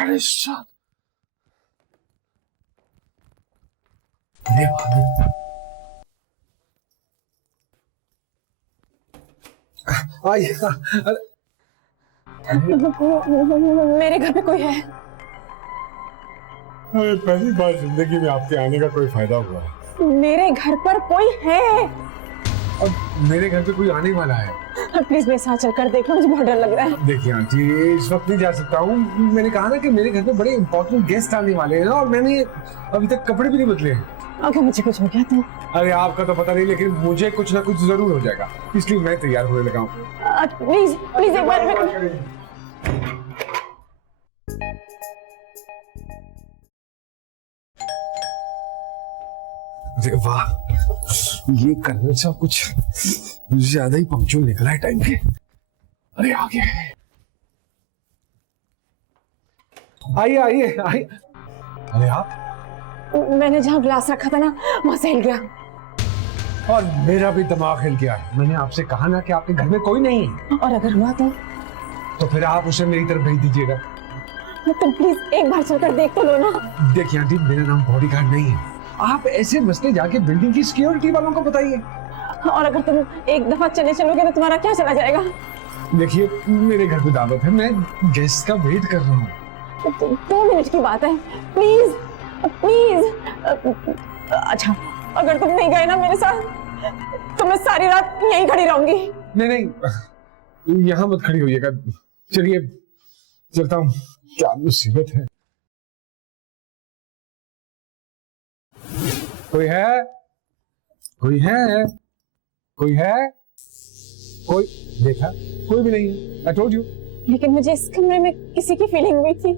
अरे साहब, आइए। मेरे घर पे कोई है? पहली बार जिंदगी में आपके आने का कोई फायदा हुआ है। मेरे घर पर कोई है? और मेरे घर पे कोई आने वाला है। प्लीज मेरे साथ चलकर देखो, मुझे बहुत डर लग रहा है। देखिए आंटी, इस वक्त नहीं जा सकता हूँ। मैंने कहा ना कि मेरे घर पे बड़े इंपॉर्टेंट गेस्ट आने वाले हैं और मैंने अभी तक कपड़े भी नहीं बदले हैं। अगर मुझे कुछ हो गया तो? अरे आपका तो पता नहीं, लेकिन मुझे कुछ ना कुछ जरूर हो जाएगा, इसलिए मैं तैयार होने लगा हूँ। प्लीज प्लीज एक बार अरे वाह, ये कर्नल साहब कुछ ज्यादा ही पंक्चुअल निकला है टाइम पे। अरे आ गया है। आइए आइए आइए। अरे आप? मैंने जहाँ ग्लास रखा था ना, वहां से हिल गया। और मेरा भी दिमाग हिल गया। मैंने आपसे कहा ना कि आपके घर में कोई नहीं है। और अगर हुआ तो फिर आप उसे मेरी तरफ भेज दीजिएगा। तुम प्लीज एक बार चलकर देख तो लो ना। देखिए आंटी, मेरा नाम बॉडीगार्ड नहीं है। आप ऐसे मसले जाके बिल्डिंग की सिक्योरिटी वालों को बताइए। और अगर तुम एक दफा चलोगे तो तुम्हारा क्या चला जाएगा? देखिए, मेरे घर पे दावत है, मैं गेस्ट का वेट कर रहा हूँ। 2 मिनट की बात है, प्लीज प्लीज। अच्छा, अगर तुम नहीं गए ना मेरे साथ तो मैं सारी रात यहीं खड़ी रहूंगी। नहीं, यहाँ मत खड़ी होइएगा। चलिए चलता हूँ, क्या मुसीबत है। कोई है? कोई है? कोई है? कोई देखा? कोई भी नहीं है। I told you। लेकिन मुझे इस कमरे में किसी की फीलिंग हुई थी।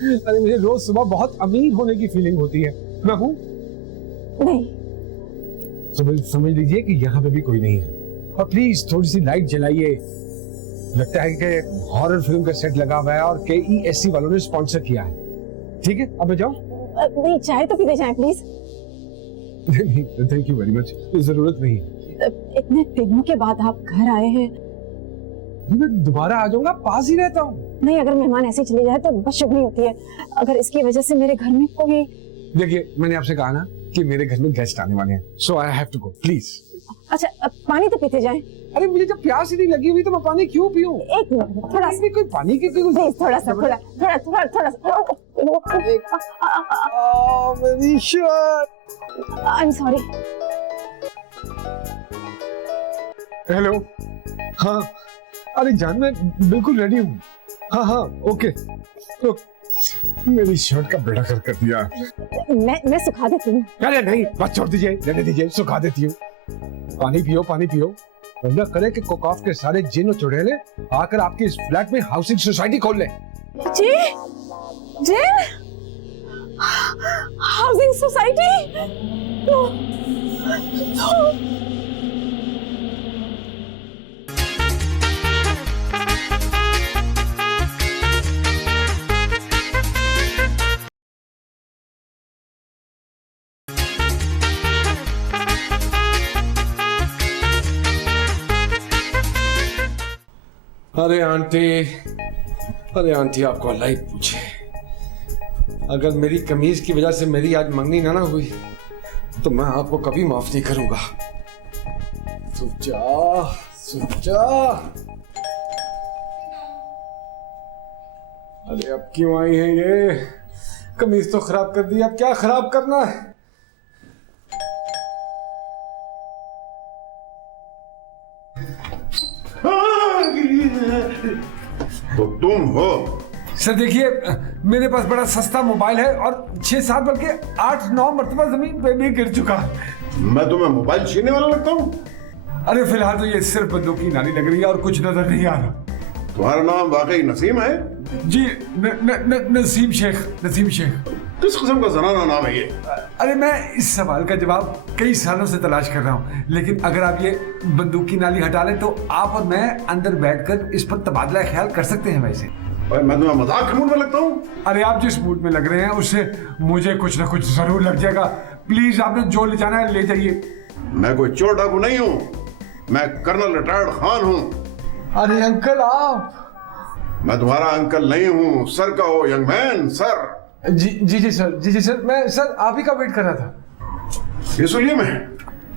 अरे मुझे रोज सुबह बहुत अमीर होने की फीलिंग होती है। मैं हूँ? नहीं। समझ लीजिए कि यहाँ पे भी कोई नहीं है। और प्लीज थोड़ी सी लाइट जलाइए। लगता है कि हॉरर फिल्म का सेट लगा हुआ है और KESC वालों ने स्पॉन्सर किया है। ठीक है, अब मैं जाऊँ? नहीं, चाय तो पीते जाएं प्लीज। नहीं, थैंक यू वेरी मच, जरूरत नहीं। इतने दिनों के बाद आप घर आए हैं। मैं दोबारा आ जाऊंगा, पास ही रहता हूँ। नहीं, अगर मेहमान ऐसे चले जाए तो बस शुभ नहीं होती है। अगर इसकी वजह से मेरे घर में कोई... देखिए, मैंने आपसे कहा ना कि मेरे घर में गेस्ट आने वाले हैं, so I have to go, please. अच्छा, पानी तो पीते जाएं। अरे मुझे जब प्यास ही नहीं लगी हुई तो मैं पानी क्यों पीऊं? एक मिनट, थोड़ा सा। कोई पानी की प्लीज, थोड़ा सा। मेरी shirt. I am sorry. Hello. हाँ, अरे जान, मैं बिल्कुल रेडी हूँ। हाँ, ओके। तो मेरी शर्ट का बेड़ा कर दिया। मैं सुखा देती हूँ। अरे नहीं, बस छोड़ दीजिए, रहने दीजिए, सुखा देती हूँ। पानी पियो। वरना करे कि कोकॉफ के सारे जिन और चुड़ैले आकर आपके इस फ्लैट में हाउसिंग सोसाइटी खोल ले। जी? जिन? Housing society? अरे आंटी, आपको अल्लाह ही पूछे। अगर मेरी कमीज की वजह से मेरी आज मंगनी ना हुई तो मैं आपको कभी माफ नहीं करूंगा। सुचा। अरे अब क्यों आई है ये? कमीज तो खराब कर दी, अब क्या खराब करना है? तो तुम हो? सर देखिए, मेरे पास बड़ा सस्ता मोबाइल है और 6-7 बल्कि 8-9 मरतबा जमीन पे भी गिर चुका। मैं तुम्हें मोबाइल छीनने वाला लगता हूँ? अरे फिलहाल तो ये सिर्फ बंदूक की नाली लग रही है और कुछ नजर नहीं आ रहा। तुम्हारा नाम वाकई नसीम है? जी, नसीम शेख। किस किस्म का जनाना नाम है ये? अरे मैं इस सवाल का जवाब कई सालों से तलाश कर रहा हूँ, लेकिन अगर आप ये बंदूक की नाली हटा लें तो आप और मैं अंदर बैठकर इस पर तबादला ख्याल कर सकते हैं। वैसे भाई, मैं तुम्हें मजाक के मूड में लगता हूँ? अरे आप जिस मूड में लग रहे हैं उससे मुझे कुछ ना कुछ जरूर लग जाएगा। प्लीज, आपने जो ले जाना है ले जाइए। मैं कोई चोर डाकू नहीं हूँ, मैं कर्नल रिटायर्ड खान हूँ। अरे अंकल, आप मैं तुम्हारा अंकल नहीं हूँ, सर कहो यंग मैन, सर। जी सर, मैं सर आप ही का वेट कर रहा था। ये सुनिए मैं।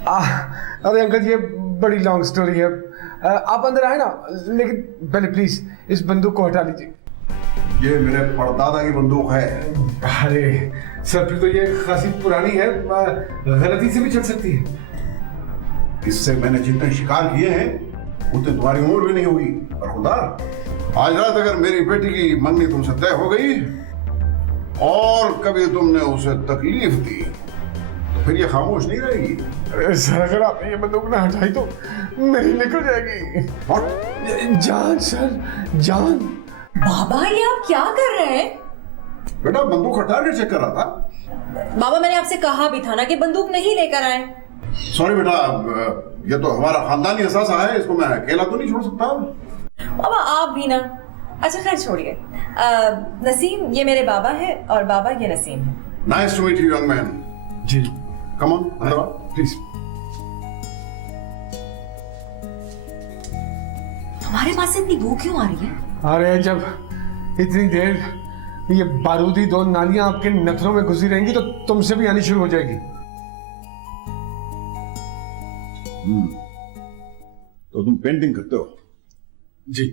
अरे अंकल ये बड़ी लॉन्ग स्टोरी है। आप अंदर आए ना, लेकिन पहले प्लीज इस बंदूक को हटा लीजिए। ये मेरे परदादा की बंदूक है। अरे सर फिर तो ये खासी पुरानी है, गलती से भी चल सकती है। इससे मैंने जितने शिकार किए हैं उतने तुम्हारी उम्र भी नहीं होगी। और खुदा, आज रात अगर मेरी बेटी की मंगनी तुमसे तय हो गई और कभी तुमने उसे तकलीफ दी तो फिर ये खामोश नहीं रहेगी। सर अगर आपने ये बंदूक ना हटाई तो मेरी निकल जाएगी। What? जान सर, जान। बाबा ये आप क्या कर रहे हैं? बेटा बंदूक हटा के चेक कर रहा था। बाबा मैंने आपसे कहा भी था ना कि बंदूक नहीं लेकर आए। सॉरी बेटा, ये तो हमारा खानदानी एहसास है, इसको मैं अकेला तो नहीं छोड़ सकता। बाबा आप भी ना। अच्छा खैर छोड़िए। नसीम ये मेरे बाबा है और बाबा ये नसीम है। Nice to meet you young man. जी कम ऑन, अंदर आओ प्लीज। हमारे पास इतनी भूख क्यों आ रही है? अरे जब इतनी देर ये बारूदी दो नालियां आपके नथनों में घुसी रहेंगी तो तुमसे भी आनी शुरू हो जाएगी। तो तुम पेंटिंग करते हो? जी।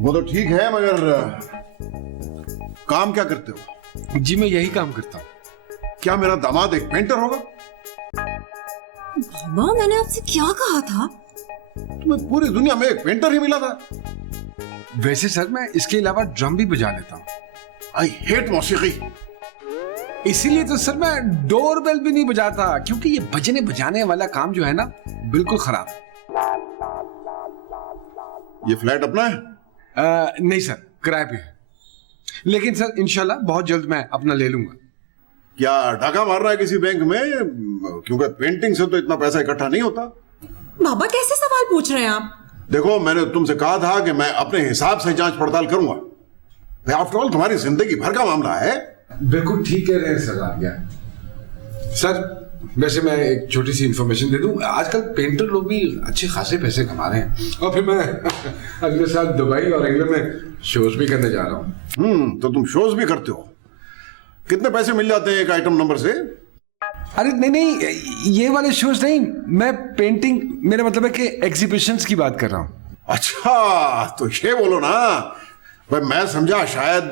वो तो ठीक है, मगर काम क्या करते हो? जी मैं यही काम करता हूँ। क्या मेरा दामाद एक पेंटर होगा? बाबा मैंने आपसे क्या कहा था? तुम्हें पूरी दुनिया में एक पेंटर ही मिला था। वैसे सर मैं इसके अलावा ड्रम भी बजा लेता हूँ। आई हेट मौसीकी। इसीलिए तो सर मैं डोरबेल भी नहीं बजाता, क्योंकि ये बजने बजाने वाला काम जो है ना बिल्कुल खराब है। ये फ्लैट अपना है? नहीं सर, किराए पे है। लेकिन सर इंशाल्लाह बहुत जल्द मैं अपना ले लूंगा। क्या डाका मारना है किसी बैंक में? क्योंकि पेंटिंग से तो इतना पैसा इकट्ठा नहीं होता। बाबा कैसे सवाल पूछ रहे हैं आप? देखो मैंने तुमसे कहा था कि मैं अपने हिसाब से जांच पड़ताल करूंगा। आफ्टर ऑल तुम्हारी जिंदगी भर का मामला है। बिल्कुल ठीक कह रहे हैं सर आप। यार सर वैसे मैं एक छोटी सी इंफॉर्मेशन दे दूं, आजकल पेंटर लोग भी अच्छे खासे पैसे कमा रहे हैं और फिर मैं अगले साल दुबई और इंग्लैंड में शोज भी करने जा रहा हूँ। तो तुम शोज भी करते हो? कितने पैसे मिल जाते हैं एक आइटम नंबर से? अरे नहीं ये वाले शोज नहीं, मैं पेंटिंग, मेरा मतलब है कि एग्जीबिशंस की बात कर रहा हूँ। अच्छा तो ये बोलो ना भाई, मैं समझा शायद।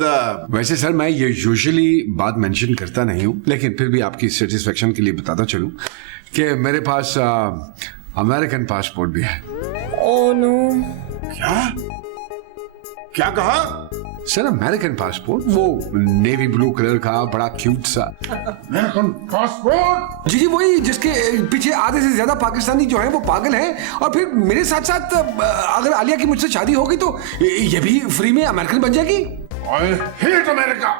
वैसे सर मैं ये यूजुअली बात मेंशन करता नहीं हूँ, लेकिन फिर भी आपकी सेटिस्फेक्शन के लिए बताता चलूं कि मेरे पास अमेरिकन पासपोर्ट भी है। Oh no. क्या क्या कहा? सर अमेरिकन पासपोर्ट, वो नेवी ब्लू कलर का बड़ा क्यूट सा। American passport? जी वही जिसके पीछे आधे से ज्यादा पाकिस्तानी जो हैं वो पागल हैं, और फिर मेरे साथ साथ अगर आलिया की मुझसे शादी होगी तो ये भी फ्री में अमेरिकन बन जाएगी। I hate America.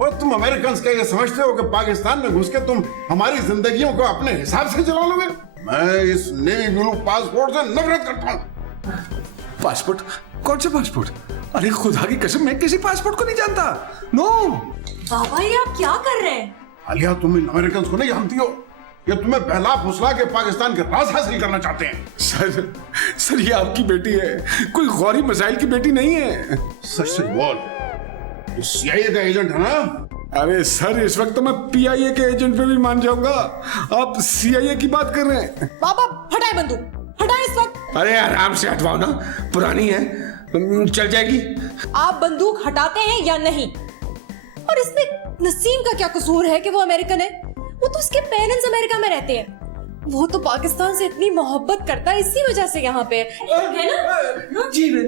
और तुम अमेरिकन क्या ये समझते हो कि पाकिस्तान में घुस के तुम हमारी जिंदगियों को अपने हिसाब से चला लोगे? मैं इस नेवी ब्लू पासपोर्ट से नफरत करता हूँ। पासपोर्ट? कौन सा पासपोर्ट? अरे खुदा की कसम मैं किसी पासपोर्ट को नहीं जानता। नो। बाबा ये आप क्या कर रहे हैं? आलिया तुम इन अमेरिकन को नहीं जानती हो? ये तुम्हें बहला फुसला के पाकिस्तान के राज हासिल करना चाहते हैं। सर ये आपकी बेटी है, कोई गौरी मसाइल की बेटी नहीं है। सच से बोल, तू CIA का एजेंट है ना? अरे सर इस वक्त तो मैं PIA के एजेंट पे भी मान जाऊंगा, आप CIA की बात कर रहे हैं। बाबा हटाए बंदूक, हटाए इस वक्त। अरे आराम से हटवाओ ना, पुरानी है, चल जाएगी। आप बंदूक हटाते हैं या नहीं? और इसमें नसीम का क्या कसूर है कि वो अमेरिकन है? वो तो उसके पेरेंट्स अमेरिका में रहते हैं। वो तो पाकिस्तान से इतनी मोहब्बत करता है, इसी वजह से यहाँ पे है ना? जीवे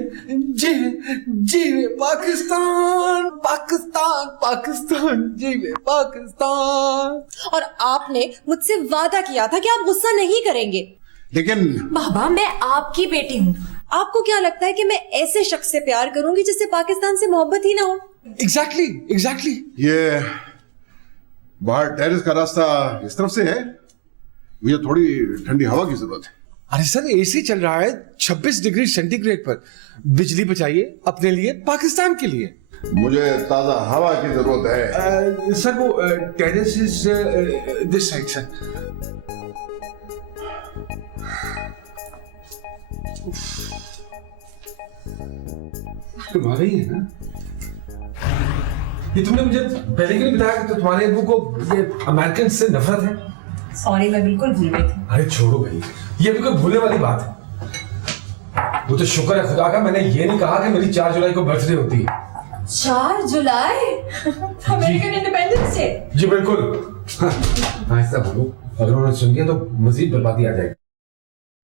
पाकिस्तान, पाकिस्तान, पाकिस्तान, जीवे पाकिस्तान। और आपने मुझसे वादा किया था कि आप गुस्सा नहीं करेंगे। लेकिन बाबा मैं आपकी बेटी हूँ, आपको क्या लगता है कि मैं ऐसे शख्स से प्यार करूंगी जिससे पाकिस्तान से मोहब्बत ही ना हो? एग्जैक्टली। ये बाहर टेरेस का रास्ता इस तरफ से है, मुझे थोड़ी ठंडी हवा की जरूरत है। अरे सर AC चल रहा है 26 डिग्री सेंटीग्रेड पर, बिजली बचाइए अपने लिए, पाकिस्तान के लिए। मुझे ताजा हवा की जरूरत है। सर वो terrace is this side sir. तुम्हारे ही है ना? ये तुमने मुझे पहले क्यों नहीं बताया कि तुम्हारे अब्बू को ये अमेरिकन से नफरत है? सॉरी, मैं बिल्कुल भूल गई थी। अरे छोड़ो भाई, ये भी कोई भूलने वाली बात है। वो तो शुक्र है खुदा का, मैंने ये नहीं कहा कि मेरी 4 जुलाई को बर्थडे होती है। 4 जुलाई अमेरिकन इंडिपेंडेंस डे। जी बिल्कुल। ऐसा बोलो, अगर उन्होंने सुन लिया तो मजीद बर्बादी आ जाएगी।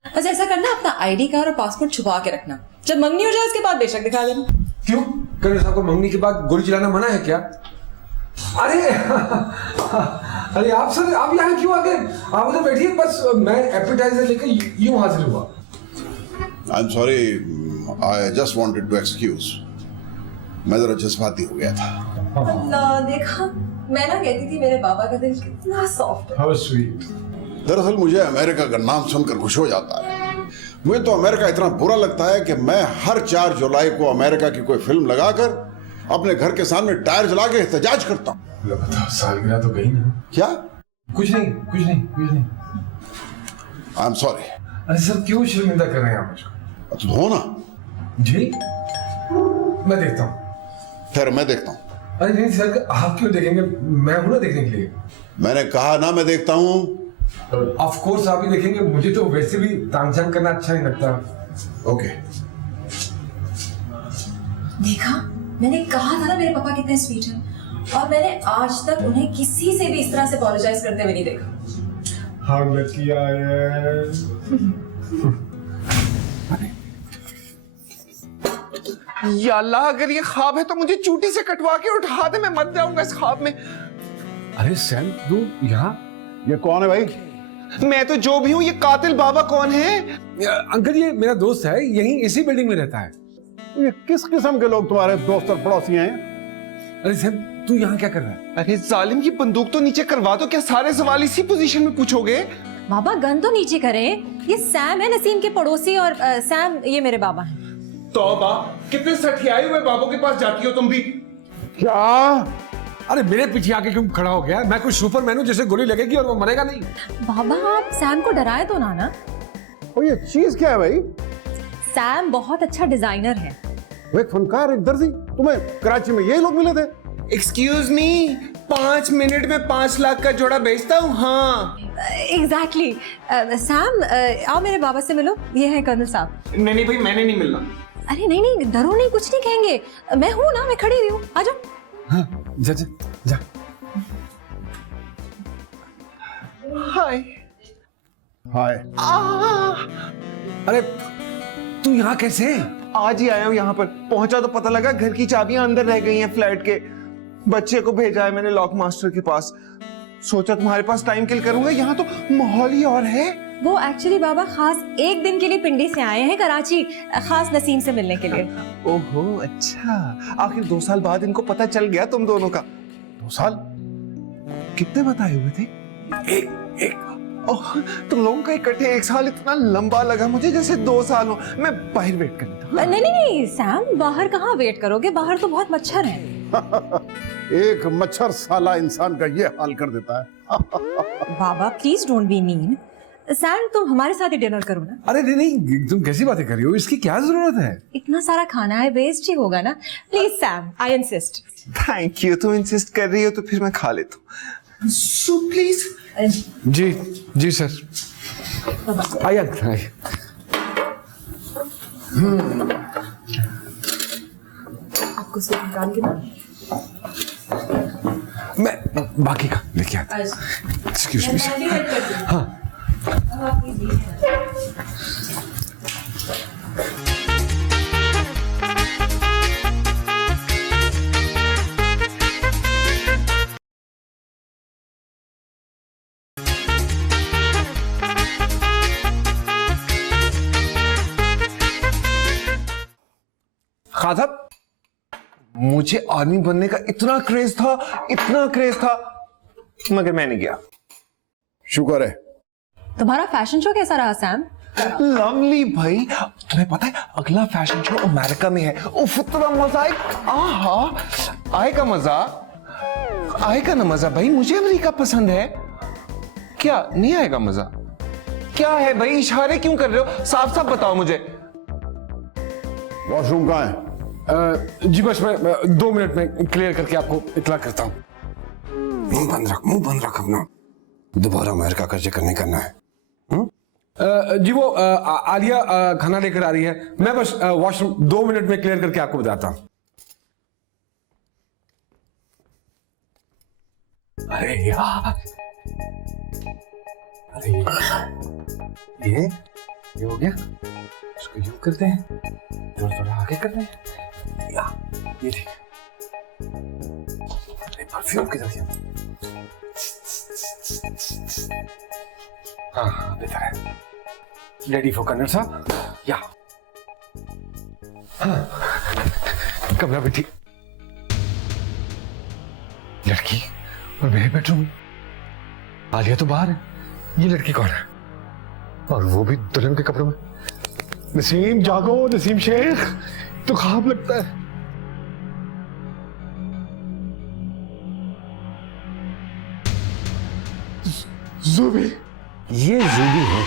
अच्छा ऐसा करना, अपना आईडी कार्ड और पासपोर्ट छुपा के रखना, जब मंगनी हो जाए उसके बाद बेशक दिखा देना। क्यों? कर्नल साहब को मंगनी के बाद गोली चलाना मना है क्या? अरे अरे आप सर, आप यहाँ क्यों आ गए? आप उधर बैठिए, बस मैं एपेटाइजर लेकर यूं हाजिर हुआ। I am sorry, I just wanted to excuse, मैं जरा जज्बाती हो गया था। अल्लाह, देखा मैं ना कहती थी मेरे बाबा का दिल कितना सॉफ्ट है। How sweet. दरअसल मुझे अमेरिका का नाम सुनकर खुश हो जाता है। मुझे तो अमेरिका इतना बुरा लगता है कि मैं हर 4 जुलाई को अमेरिका की कोई फिल्म लगाकर अपने घर के सामने टायर जला के एहतजाज करता हूँ। सालगिरह तो गई ना। क्या? कुछ नहीं, कुछ नहीं, कुछ नहीं। आई एम सॉरी। अरे सर, क्यों शर्मिंदा कर रहे हैं आप मुझको? तो हो ना। जी मैं देखता हूँ। फिर मैं देखता हूँ। अरे नहीं सर, आप क्यों देखेंगे? मैं हूं ना देखने के लिए। मैंने कहा ना मैं देखता हूँ। ऑफ कोर्स आप ही देखेंगे, मुझे तो वैसे भी तामझाम करना अच्छा नहीं लगता। ओके। देखा, मैंने कहा था ना मेरे पापा कितने स्वीट हैं, और मैंने आज तक उन्हें किसी से भी इस तरह से अपोलोजाइज करते हुए नहीं देखा। How lucky I am. या अल्लाह, अगर ये ख्वाब है तो मुझे चूटी से कटवा के उठा दे, मैं मर जाऊंगा इस ख्वाब में। अरे सैम, तू यहाँ? ये कौन है भाई? मैं तो जो भी हूँ, ये कातिल बाबा कौन है? अंकल, ये मेरा दोस्त है, यहीं इसी बिल्डिंग में रहता है। ये किस किस्म के लोग तुम्हारे दोस्त और पड़ोसी हैं? अरे सैम, तू यहाँ क्या कर रहा है? अरे जालिम, ये बंदूक तो नीचे करवा दो। क्या सारे सवाल इसी पोजीशन में पूछोगे? बाबा गन तो नीचे करें। ये सैम है नसीम के पड़ोसी, और सैम ये मेरे बाबा हैं। तौबा, कितने सठियाए हुए बाबों के पास जाती हो तुम भी। क्या? अरे मेरे पीछे आके क्यों खड़ा हो गया? मैं कोई सुपरमैन हूँ जिसे गोली लगेगी और वो मरेगा नहीं? बाबा आप सैम को डराए तो ना। और ये चीज क्या है भाई? सैम बहुत अच्छा डिजाइनर है। वो एक फनकार, एक दर्जी। तुम्हें कराची में यही लोग मिले थे? एक्सक्यूज मी, 5 मिनट में 5 लाख का जोड़ा बेचता हूँ। हाँ एग्जैक्टली। सैम आओ मेरे बाबा से मिलो, ये है कर्नल साहब। नहीं भाई, मैंने नहीं मिलना। अरे नहीं, डरो नहीं, कुछ नहीं कहेंगे। मैं हूँ ना, मैं खड़ी हुई हूँ, आ जाओ। हाँ, जा जा जा। हाय हाय। अरे तू यहाँ कैसे? आज ही आया हूँ यहाँ पर। पहुंचा तो पता लगा घर की चाबियां अंदर रह गई हैं फ्लैट के। बच्चे को भेजा है मैंने लॉक मास्टर के पास। सोचा तुम्हारे पास टाइम किल करूंगा, यहाँ तो माहौल ही और है। वो एक्चुअली बाबा खास एक दिन के लिए पिंडी से आए हैं कराची, खास नसीम से मिलने के लिए। ओहो अच्छा, आखिर 2 साल बाद इनको पता चल गया तुम दोनों का। 2 साल? कितने बताए हुए थे? एक। ओह, तुम लोगों का इकट्ठे 1 साल इतना लंबा लगा मुझे जैसे 2 साल हो। मैं बाहर वेट कर लेता हूं। नहीं सैम, बाहर कहाँ वेट करोगे? बाहर तो बहुत मच्छर है। एक मच्छर साला इंसान का ये हाल कर देता है। बाबा please don't be mean. Sam तुम हमारे साथ ही डिनर करो ना। अरे नहीं, तुम कैसी बातें कर रही हो? इसकी क्या जरूरत है? इतना सारा खाना है, वेस्ट ही होगा ना। Please Sam, I insist. Thank you, तुम इंसिस्ट कर रही हो तो फिर मैं खा लेता हूँ। So please. जी सर। आइए। आपको सूप निकाल के ना। मैं बाकी का लेके आता हूँ। Excuse me sir. हाँ। खादब, मुझे आर्मी बनने का इतना क्रेज था, मगर मैं नहीं गया। शुक्र है। तुम्हारा फैशन शो कैसा रहा सैम? लवली भाई, तुम्हें पता है अगला फैशन शो अमेरिका में है। उफ, इतना मजा आएगा ना मजा भाई। मुझे अमेरिका पसंद है। क्या नहीं आएगा मजा? क्या है भाई, इशारे क्यों कर रहे हो? साफ साफ बताओ मुझे। वॉशरूम कहाँ है? जी बस मैं 2 मिनट में क्लियर करके आपको इतला करता हूँ। मुंह बंद रख अपना। दोबारा अमेरिका का जिक्र नहीं करना है। जी वो आलिया खाना लेकर आ रही है, मैं बस वॉशरूम 2 मिनट में क्लियर करके आपको बताता हूँ। अरे यार, अरे ये हो गया, इसको यूं करते हैं, थोड़ा आगे करते हैं, या ये ठीक। परफ्यूम किधर गया? हाँ बेहतर है। रेडी फॉर कन्नड़ साहब, या हाँ कमरा भी ठीक। लड़की और मेरे बेडरूम, आलिया तो बाहर है, ये लड़की कौन है? और वो भी दुल्हन के कपड़ों में। नसीम जागो, नसीम शेख, तो ख्वाब लगता है। ज़ूबी, ये ज़ूबी है,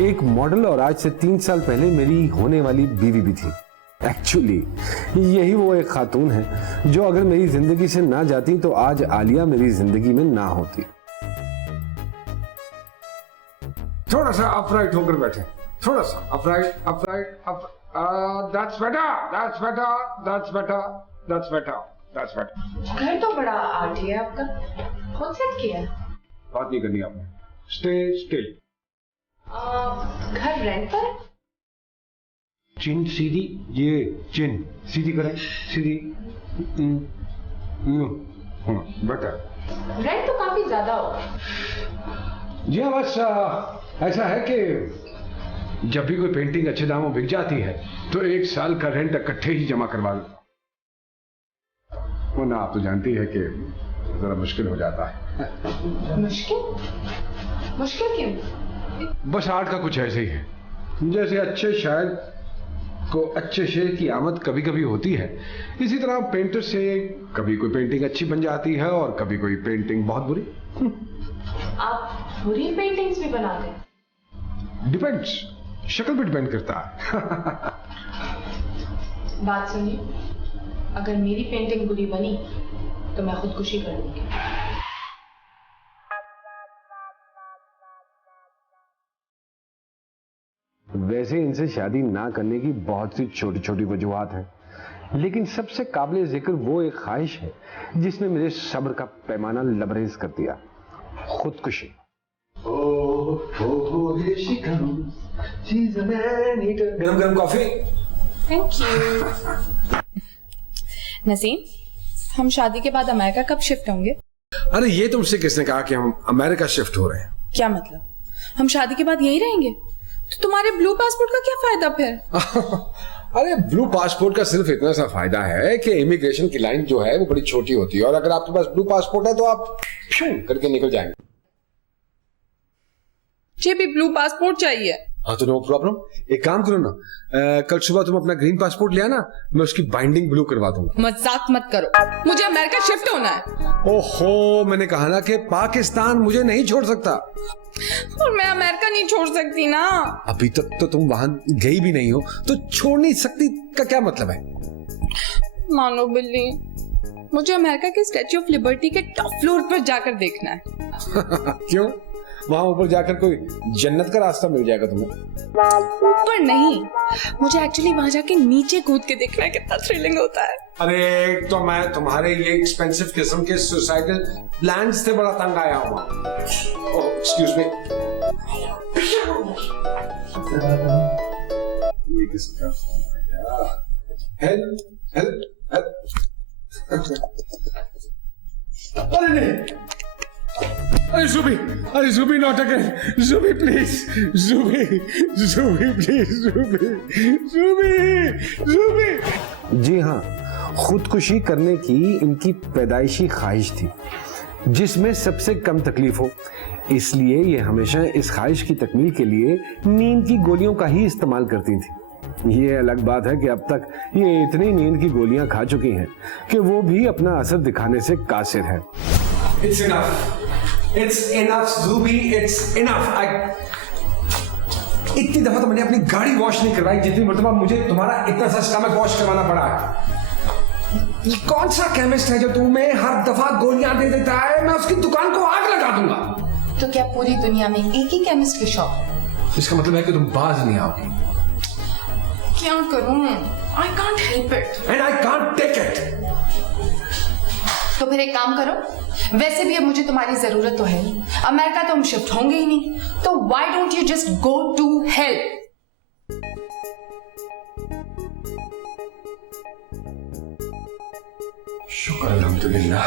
एक मॉडल और आज से 3 साल पहले मेरी होने वाली बीवी भी थी। एक्चुअली यही वो एक खातून है जो अगर मेरी जिंदगी से ना जाती तो आज आलिया मेरी जिंदगी में ना होती। थोड़ा सा अपराइट होकर बैठे, थोड़ा सा upright upright up. That's better, that's better, that's better, that's better, that's better. घर तो बड़ा आर्टी है आपका, कौन सेट किया है? बात नहीं करनी आपने, स्टे स्टिल। घर रेंट पर है? चिन सीधी, ये चिन सीधी करें, सीधी। बेटर। रेंट तो काफी ज्यादा होगा। जी हाँ, बस ऐसा है कि जब भी कोई पेंटिंग अच्छे दामों बिक जाती है तो 1 साल का रेंट इकट्ठे ही जमा करवा लो, वरना आप तो जानती है कि जरा मुश्किल हो जाता है। मुश्किल? मुश्किल क्यों? बस आर्ट का कुछ ऐसे ही है, जैसे अच्छे शायर को अच्छे शेर की आमद कभी कभी होती है, इसी तरह पेंटर से कभी कोई पेंटिंग अच्छी बन जाती है और कभी कोई पेंटिंग बहुत बुरी। आप बुरी पेंटिंग्स भी बनाते हैं? डिपेंड्स, शक्ल पे डिपेंड करता है। बात सुनिए, अगर मेरी पेंटिंग बुरी बनी तो मैं खुदकुशी कर लूंगी। वैसे इनसे शादी ना करने की बहुत सी छोटी छोटी वजूहात हैं, लेकिन सबसे काबिल जिक्र वो एक ख्वाहिश है जिसने मेरे सब्र का पैमाना लबरेज कर दिया, खुदकुशी। गरम गरम कॉफी। Thank you. नसीम, हम शादी के बाद अमेरिका कब शिफ्ट होंगे? अरे ये तुमसे किसने कहा कि हम अमेरिका शिफ्ट हो रहे हैं? क्या मतलब? हम शादी के बाद यहीं रहेंगे? तो तुम्हारे ब्लू पासपोर्ट का क्या फायदा फिर? अरे ब्लू पासपोर्ट का सिर्फ इतना सा फायदा है कि इमिग्रेशन की लाइन जो है वो बड़ी छोटी होती है, और अगर आपके पास ब्लू पासपोर्ट है तो आप फ्यू करके निकल जाएंगे। मुझे भी ब्लू पासपोर्ट चाहिए। हाँ तो नो प्रॉब्लम, एक काम करो ना, कल सुबह तुम अपना ग्रीन पासपोर्ट ले आना, मैं उसकी बाइंडिंग ब्लू करवा दूंगा। मजाक मत करो, मुझे अमेरिका शिफ्ट होना है। ओहो, मैंने कहा ना कि पाकिस्तान मुझे नहीं छोड़ सकता। और मैं अमेरिका नहीं छोड़ सकती ना। अभी तक तो तुम वहां गई भी नहीं हो, तो छोड़ नहीं सकती का क्या मतलब है? मानो बिल्ली, मुझे अमेरिका के स्टैच्यू ऑफ लिबर्टी के टॉप फ्लोर पर जाकर देखना है। क्यों? वहां ऊपर जाकर कोई जन्नत का रास्ता मिल जाएगा तुम्हें? ऊपर नहीं, मुझे एक्चुअली वहां जाके नीचे कूद के देखना है, कितना थ्रिलिंग होता है। अरे एक तो मैं तुम्हारे ये एक्सपेंसिव किस्म के सुसाइडल प्लान्स से बड़ा तंग आया हूँ। ओह एक्सक्यूज मी, ये किसका फोन है यार? Help help help. अरे नहीं, अरे ज़ूबी नॉट अगेन, ज़ूबी प्लीज, ज़ूबी प्लीज, ज़ूबी। जी हाँ, खुदकुशी करने की इनकी पैदाइशी ख्वाहिश थी जिसमें सबसे कम तकलीफ हो, इसलिए ये हमेशा इस ख्वाहिश की तकमील के लिए नींद की गोलियों का ही इस्तेमाल करती थी। ये अलग बात है कि अब तक ये इतनी नींद की गोलियां खा चुकी हैं कि वो भी अपना असर दिखाने से कासिर है। It's enough, Zubi, it's enough. इतनी दफा तो मैंने अपनी गाड़ी वॉश नहीं करवाई जितनी मरतबा मुझे तुम्हारा इतना सा स्टमक वॉश करवाना पड़ा है। कौन सा केमिस्ट है जो तुम्हें हर दफा गोलियां दे देता है? मैं उसकी दुकान को आग लगा दूंगा। तो क्या पूरी दुनिया में एक ही केमिस्ट की शॉप है? इसका मतलब है कि तुम बाज नहीं आओगी। क्या करूं? I can't help it. And I can't take it. तो फिर एक काम करो, वैसे भी अब मुझे तुम्हारी जरूरत तो है नहीं, अमेरिका तो हम शिफ्ट होंगे ही नहीं, तो why don't you just go to help? शुक्र अल्हम्दुलिल्लाह।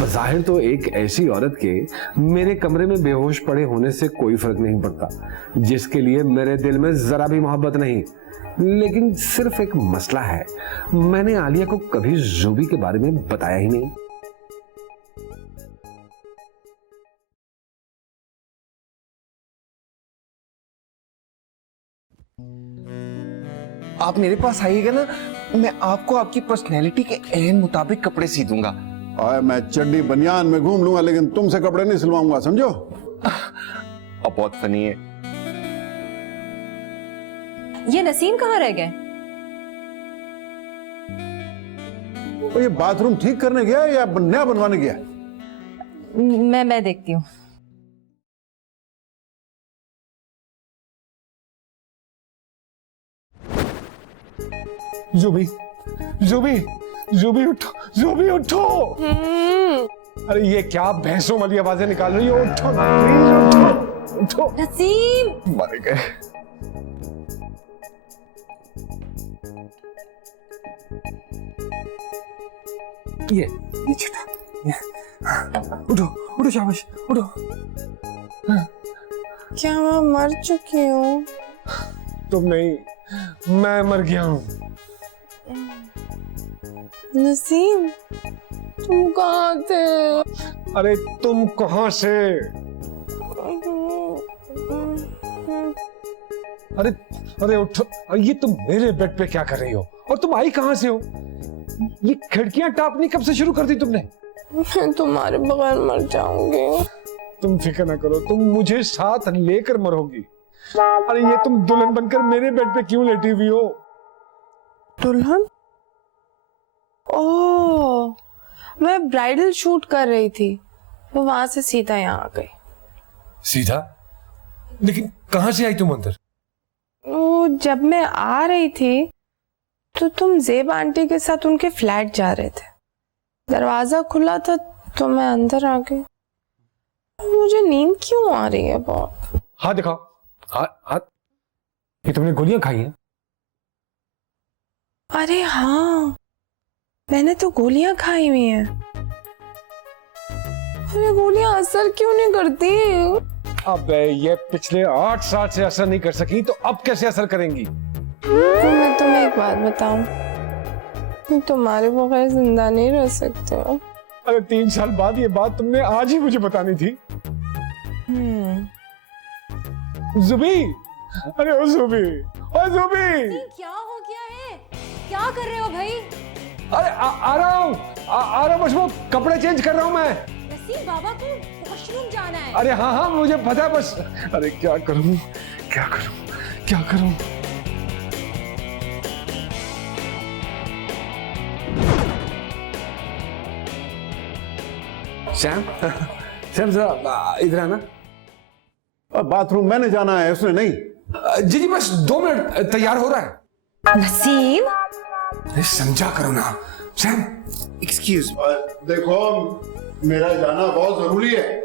बज़ाहिर तो एक ऐसी औरत के मेरे कमरे में बेहोश पड़े होने से कोई फर्क नहीं पड़ता, जिसके लिए मेरे दिल में जरा भी मोहब्बत नहीं। लेकिन सिर्फ एक मसला है, मैंने आलिया को कभी ज़ुबी के बारे में बताया ही नहीं। आप मेरे पास आइएगा ना, मैं आपको आपकी पर्सनैलिटी के एन मुताबिक कपड़े सी दूंगा। और मैं चड्डी बनियान में घूम लूंगा, लेकिन तुमसे कपड़े नहीं सिलवाऊंगा, समझो? अब बहुत फनी है। ये नसीम कहाँ रह गए? तो ये बाथरूम ठीक करने गया या नया बनवाने गया? मैं देखती हूँ। ज़ुबी, ज़ुबी, ज़ुबी उठो, ज़ुबी उठो। अरे ये क्या भैंसों वाली आवाजें निकाल रही हो? उठो ना, प्लीज उठो, उठो। नसीम! मर गए। ये छठा, उठो, उठो, शाबाश, उठो। क्या मैं मर चुकी हूँ? तुम नहीं, मैं मर गया हूँ। नसीम, तुम कहाँ थे? अरे तुम कहाँ से? अरे अरे उठो, ये तुम मेरे बेड पे क्या कर रही हो? और तुम आई कहाँ से हो? ये खिड़कियां टापनी कब से शुरू कर दी तुमने? मैं तुम्हारे बगैर मर जाऊंगी। तुम फिक्र ना करो, तुम मुझे साथ लेकर मरोगी। अरे ये तुम दुल्हन बनकर मेरे बेड पे क्यों लेटी हुई हो? दुल्हन? ओह, मैं ब्राइडल शूट कर रही थी, वो वहां से सीधा यहाँ आ गई। सीधा? लेकिन कहाँ से आई तुम अंदर? वो जब मैं आ रही थी तो तुम जेब आंटी के साथ उनके फ्लैट जा रहे थे, दरवाजा खुला था तो मैं अंदर आ गई। मुझे नींद क्यों आ रही है बहुत? हाथ दिखाओ, हाथ। ये तुमने गोलियां खाई हैं? अरे हाँ, मैंने तो गोलियां खाई हुई हैं। अरे गोलियां असर क्यों नहीं करती? अब ये पिछले 8 साल से असर नहीं कर सकी तो अब कैसे असर करेंगी? तो मैं तुम्हें एक बात बताऊं, मैं तुम्हारे बगैर जिंदा नहीं रह सकते हो। अरे 3 साल बाद ये बात तुमने आज ही मुझे बतानी थी। ज़ुबी, अरे ओ ज़ुबी, ओ ज़ुबी। क्या हो गया है? क्या कर रहे हो भाई? अरे आ रहा हूँ, आ रहा हूँ, बस वो कपड़े चेंज कर रहा हूँ मैं। नसीम, बाबा को वॉशरूम जाना है। अरे हाँ हाँ मुझे पता है, बस अरे क्या करूँ, क्या करूँ, क्या करूँ? श्याम, श्याम जरा इधर आना। बाथरूम मैंने जाना है, उसने नहीं। जी जी, बस 2 मिनट, तैयार हो रहा है। नसीम, अरे समझा करो ना श्याम। एक्सक्यूज। देखो, मेरा जाना बहुत जरूरी है।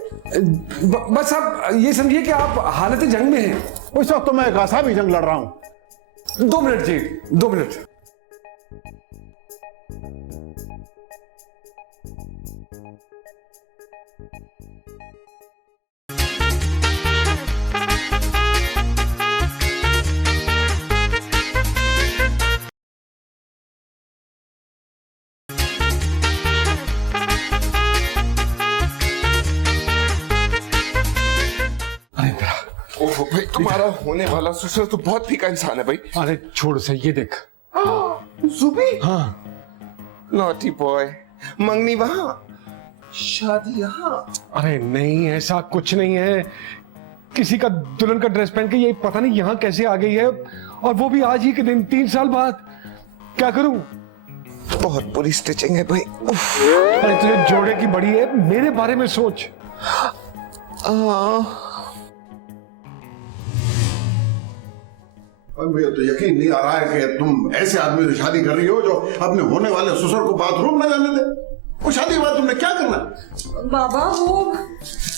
बस आप ये समझिए कि आप हालत जंग में हैं। उस वक्त तो मैं एक आसामी जंग लड़ रहा हूं। 2 मिनट जी, 2 मिनट। ओहो भाई, तुम्हारा होने वाला ससुर तो बहुत फीका इंसान है भाई। अरे छोड़ से, ये देख। ज़ुबी? हाँ। Naughty boy. मंगनी वहां, शादी यहाँ। अरे नहीं, ऐसा कुछ नहीं है। किसी का दुल्हन का ड्रेस पहन के ये पता नहीं यहाँ कैसे आ गई है, और वो भी आज ही के दिन 3 साल बाद। क्या करूं? बहुत बुरी स्टिचिंग है भाई। अरे तुझे जोड़े की बड़ी है, मेरे बारे में सोच। मुझे तो यकीन नहीं आ रहा है कि तुम ऐसे आदमी से शादी कर रही हो जो अपने होने वाले ससुर को बाथरूम न जाने दे। वो शादी के बाद तुमने क्या करना? बाबा वो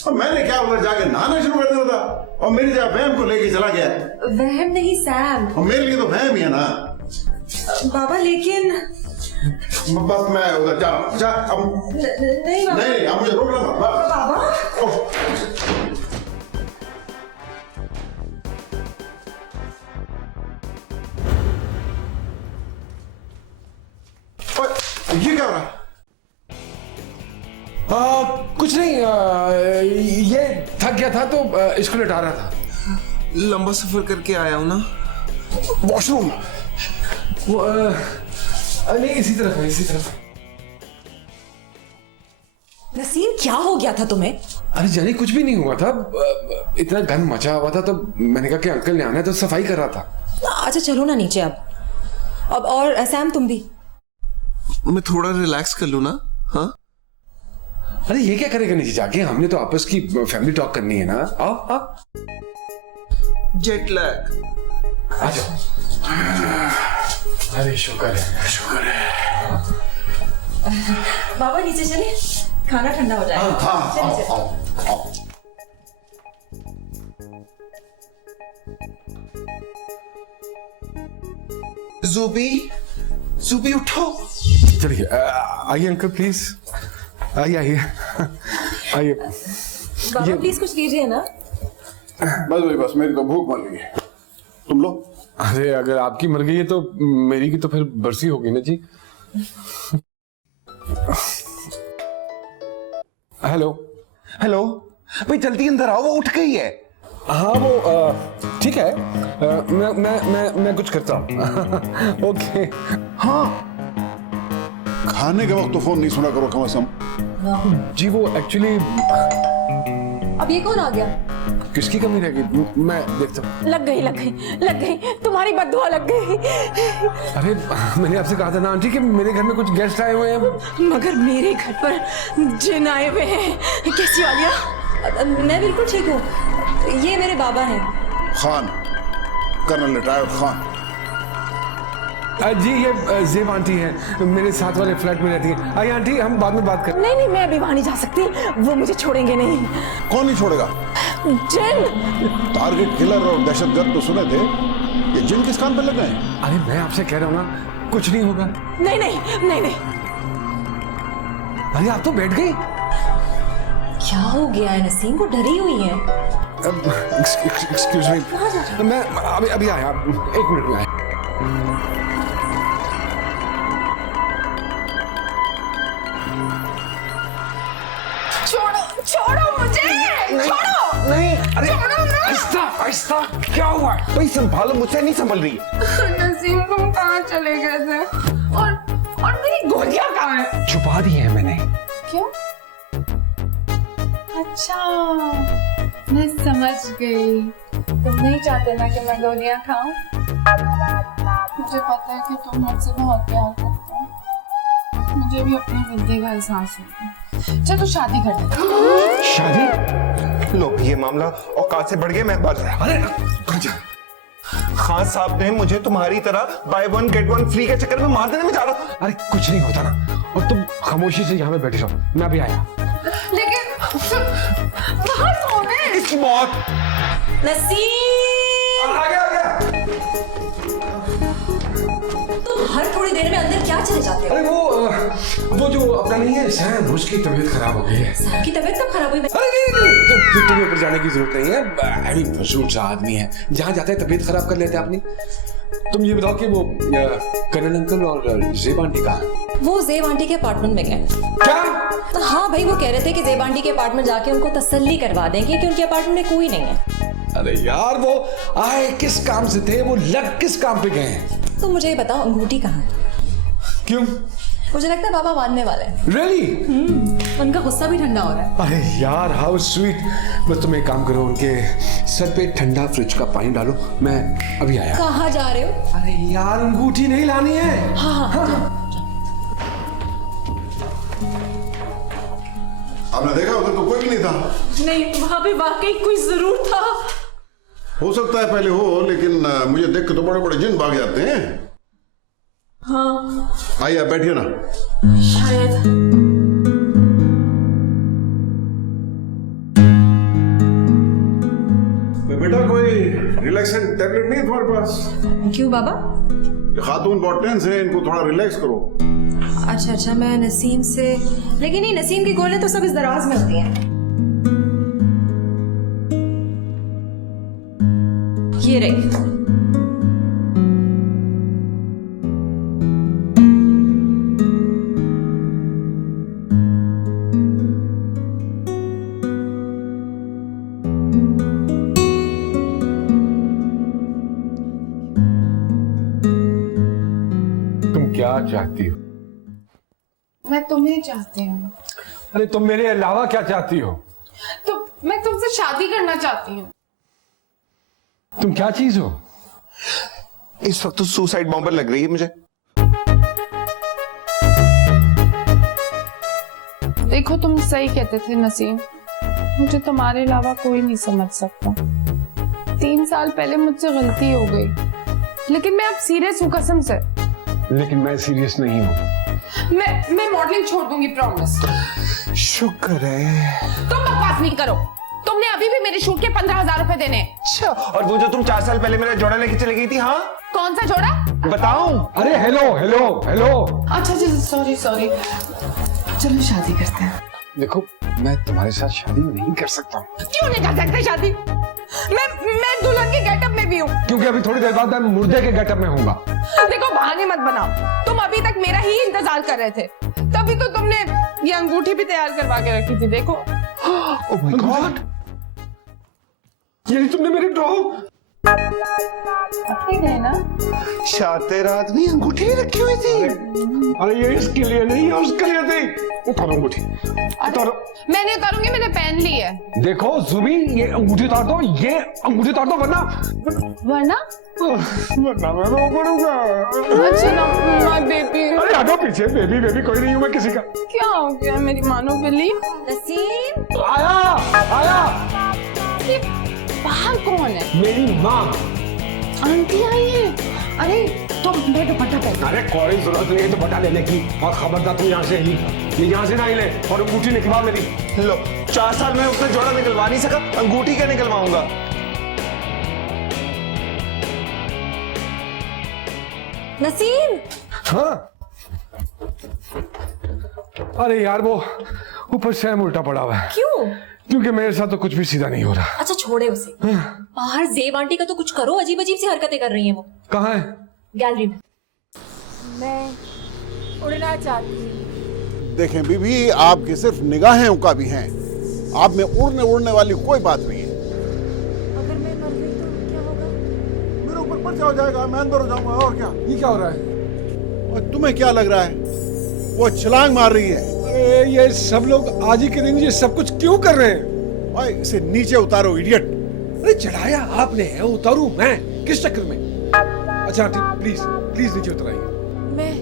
और मैंने क्या उधर जाके नहाना शुरू कर दिया था, और मेरी जगह वहम को लेके चला गया। वहम नहीं सैम, और मेरे लिए तो वहम ही है ना बाबा। लेकिन बस मैं उधर जा रहा हूँ। नहीं बाबा, नहीं अब मुझे रोकना मत बाबा। ये क्या हो रहा है? कुछ नहीं, ये थक गया था तो इसको लेटा रहा था। लंबा सफर करके आया हूं ना। वॉशरूम वो नहीं, इसी तरफ है, इसी तरफ। नसीम क्या हो गया था तुम्हें? अरे जानी कुछ भी नहीं हुआ था, इतना गंद मचा हुआ था तो मैंने कहा कि अंकल ने आना है तो सफाई कर रहा था। अच्छा चलो ना नीचे अब और सैम तुम भी। मैं थोड़ा रिलैक्स कर लूं ना। हाँ अरे ये क्या करेगा नीचे जाके, हमने तो आपस की फैमिली टॉक करनी है ना। आओ आओ। Jet lag. आ जाओ। अरे शुक्र है, शुक्र है। बाबा नीचे चले, खाना ठंडा हो जाएगा। हाँ, चलिए, आओ। ज़ूबी उठो। चलिए आइए अंकल प्लीज, आइए आइए आइए। बाबा प्लीज कुछ लीजिए ना। बस भाई बस, मेरी तो भूख मर गई है, तुम लो। अरे अगर आपकी मर गई है तो मेरी की तो फिर बरसी होगी ना जी। हेलो हेलो भाई, जल्दी अंदर आओ, वो उठ गई है। हाँ वो ठीक है, मैं कुछ करता हूँ। ओके। हाँ, खाने के वक्त तो फोन नहीं सुना करो कम से कम। जी वो एक्चुअली। अब ये कौन आ गया? किसकी कमी रह गई, मैं देखता हूँ। लग गई तुम्हारी बद्दुआ लग गई। अरे मैंने आपसे कहा था ना आंटी कि मेरे घर में कुछ गेस्ट आए हुए हैं। मगर मेरे घर पर जिन आए हुए हैं। कैसी वालिया? मैं बिल्कुल ठीक हूँ, ये मेरे बाबा हैं। Khan, colonel retired Khan. जी ये जेब आंटी है, मेरे साथ वाले फ्लैट में रहती है। आइए आंटी, हम बाद में बात करें। नहीं मैं अभी वहां नहीं जा सकती, वो मुझे छोड़ेंगे नहीं। कौन नहीं छोड़ेगा? जिन। टारगेट किलर और दहशतगर्द तो सुने थे, ये जिन किस काम पे लग गए? अरे मैं आपसे कह रहा हूँ ना, कुछ नहीं होगा। नहीं। अरे आप तो बैठ गई। क्या हो गया है नसीम, वो डरी हुई है। एक्सक्यूज मी, मैं अभी आया, 1 मिनट में आया। छोड़ो मुझे, छोड़ो। नहीं, अरे आहिस्ता, क्या हुआ? भाई संभालो, मुझसे नहीं संभल रही। नसीम तुम कहाँ चले गए थे? और मेरी गोलियां कहाँ हैं? छुपा दी है मैंने। क्यों? अच्छा मैं समझ गई, तुम नहीं चाहते ना कि मैं गोलियां खाऊं। मुझे पता है कि तुम मुझसे बहुत प्यार करते हो, मुझे भी अपने विद्या का एहसास होता है। चल तो शादी कर दे। शादी? लो ये मामला औकात से बढ़ गया, मैं बढ़ रहा। अरे खान साहब ने मुझे तुम्हारी तरह बाय 1 गेट 1 फ्री के चक्कर में मार देने में जा रहा था। अरे कुछ नहीं होता ना, और तुम खामोशी से यहाँ पे बैठे रहो, मैं भी आया। लेकिन बाहर कौन है? इसकी मौत। नसीम, आ गया। तुम हर थोड़ी देर में अंदर क्या चले जाते हो? अरे वो जो अपना नहीं है सैम, उसकी तबीयत खराब हो गई है। सैम की तबीयत कब खराब हुई? अरे नहीं, तुम्हें ऊपर जाने की जरूरत नहीं है, अभी फसूट सा आदमी है, जहाँ जाते हैं तबीयत खराब कर लेते हैं अपनी। तुम ये बताओ कि वो करण अंकल और जेब आंटी कहाँ हैं? वो जेब आंटी के अपार्टमेंट में गए। क्या? तो हाँ भाई, वो कह रहे थे कि जेब आंटी के अपार्टमेंट जाके उनको तसल्ली करवा देंगे कि उनके अपार्टमेंट में कोई नहीं है। अरे यार वो आए किस काम से थे, वो लग किस काम पे गए हैं? तो मुझे ये बताओ, अंगूठी कहाँ है? क्यों? मुझे लगता है पापा मानने वाले हैं। Really? उनका गुस्सा भी ठंडा हो रहा है। अरे यार हाउ स्वीट। बस तुम एक काम करो, उनके सर पे ठंडा फ्रिज का पानी डालो, मैं अभी आया। कहाँ जा रहे हो? अरे यार अंगूठी नहीं लानी है। हाँ हाँ। आपने देखा उधर तो कोई भी नहीं था। नहीं, वहाँ पे वाकई कोई जरूर था। हो सकता है पहले हो, लेकिन मुझे देख के तो बड़े बड़े जिन भाग जाते हैं। हाँ आइए आप बैठिए ना। शायद। बेटा कोई रिलैक्सेंट टैबलेट नहीं है तुम्हारे पास? क्यों बाबा? खातून बहुत टेंस है, इनको थोड़ा रिलैक्स करो। अच्छा अच्छा, मैं नसीम से, लेकिन ये नसीम की गोलियां तो सब इस दराज में होती हैं। ये रही। तुम क्या चाहती हो? मैं तुम्हें चाहती हूँ। अरे तुम मेरे अलावा क्या चाहती हो? तो मैं तुमसे शादी करना चाहती हूँ। तुम क्या चीज हो? इस वक्त तो सुसाइड बॉम्बर लग रही है मुझे। देखो तुम सही कहते थे नसीम, मुझे तुम्हारे अलावा कोई नहीं समझ सकता। 3 साल पहले मुझसे गलती हो गई, लेकिन मैं अब सीरियस हूँ कसम से। लेकिन मैं सीरियस नहीं हूँ। मैं मॉडलिंग छोड़ दूंगी, प्रॉमिस। शुक्र है। तुम बकवास नहीं करो। तुमने अभी भी मेरे शूट के 15,000 रुपए देने। अच्छा, और वो जो तुम 4 साल पहले मेरा जोड़ा लेके चली गई थी, हाँ कौन सा जोड़ा? बताऊं? अरे हेलो हेलो हेलो। अच्छा जी, सॉरी सॉरी। चलो शादी करते हैं। देखो मैं तुम्हारे साथ शादी नहीं कर सकता हूँ। क्यों नहीं कर सकते शादी? मैं दुल्हन के गेटअप में भी हूँ। क्योंकि अभी थोड़ी देर बाद मैं मुर्दे के गेटअप में हूँगा। देखो बहाने मत बनाओ, तुम अभी तक मेरा ही इंतजार कर रहे थे, तभी तो तुमने ये अंगूठी भी तैयार करवा के रखी थी। देखो। ओह माय गॉड, ये तुमने मेरे डॉग। है ना? शातिर आदमी अंगूठी रखी हुई थी। अरे ये इसके लिए नहीं है, उसके लिए थी। उतारो अंगूठी, उतारो। मैंने उतारूंगी, मैंने पहन ली है। देखो जुबी, ये अंगूठी उतार दो, ये अंगूठी उतार दो, वरना मैं रो पड़ूंगा। अच्छा ना माय बेबी। अरे हटो पीछे, बेबी बेबी कोई नहीं हूँ मैं किसी का। क्या हो गया मेरी मानो बिल्ली? नसीम आया आया। ये बाहर कौन है? मेरी माँ। आंटी आई है। अरे तुम मेरे दुपट्टा पहन। अरे कोई जरूरत नहीं है दुपट्टा लेने की, और खबरदार तुम यहाँ से ही, ये यहाँ से ना हिले, और अंगूठी निकलवा मेरी। लो, 4 साल में उसने जोड़ा निकलवा नहीं सका, अंगूठी क्या निकलवाऊंगा? नसीम। हाँ। अरे यार वो ऊपर सैम उल्टा पड़ा हुआ है। क्यों? क्योंकि मेरे साथ तो कुछ भी सीधा नहीं हो रहा। अच्छा छोड़े उसे। बाहर जेब आंटी का तो कुछ करो, अजीब अजीब सी हरकतें कर रही हैं वो। कहाँ है? गैलरी में। मैं उड़ना चाहती हूँ। देखें बीबी, आपकी सिर्फ निगाहें उकाबी हैं, आप में उड़ने वाली कोई बात नहीं है। अगर मैं मर गई तो क्या होगा? मेरे ऊपर पर्चा हो जाएगा, मैं अंदर हो जाऊंगा, और क्या। ये क्या हो रहा है? और तुम्हें क्या लग रहा है? वो छलांग मार रही है। अरे ये सब लोग आज ही के दिन ये सब कुछ क्यों कर रहे हैं? भाई इसे नीचे उतारो इडियट। अरे चढ़ाया आपने है, उतारू मैं किस चक्कर में? अच्छा प्लीज प्लीज नीचे उतराइए। मैं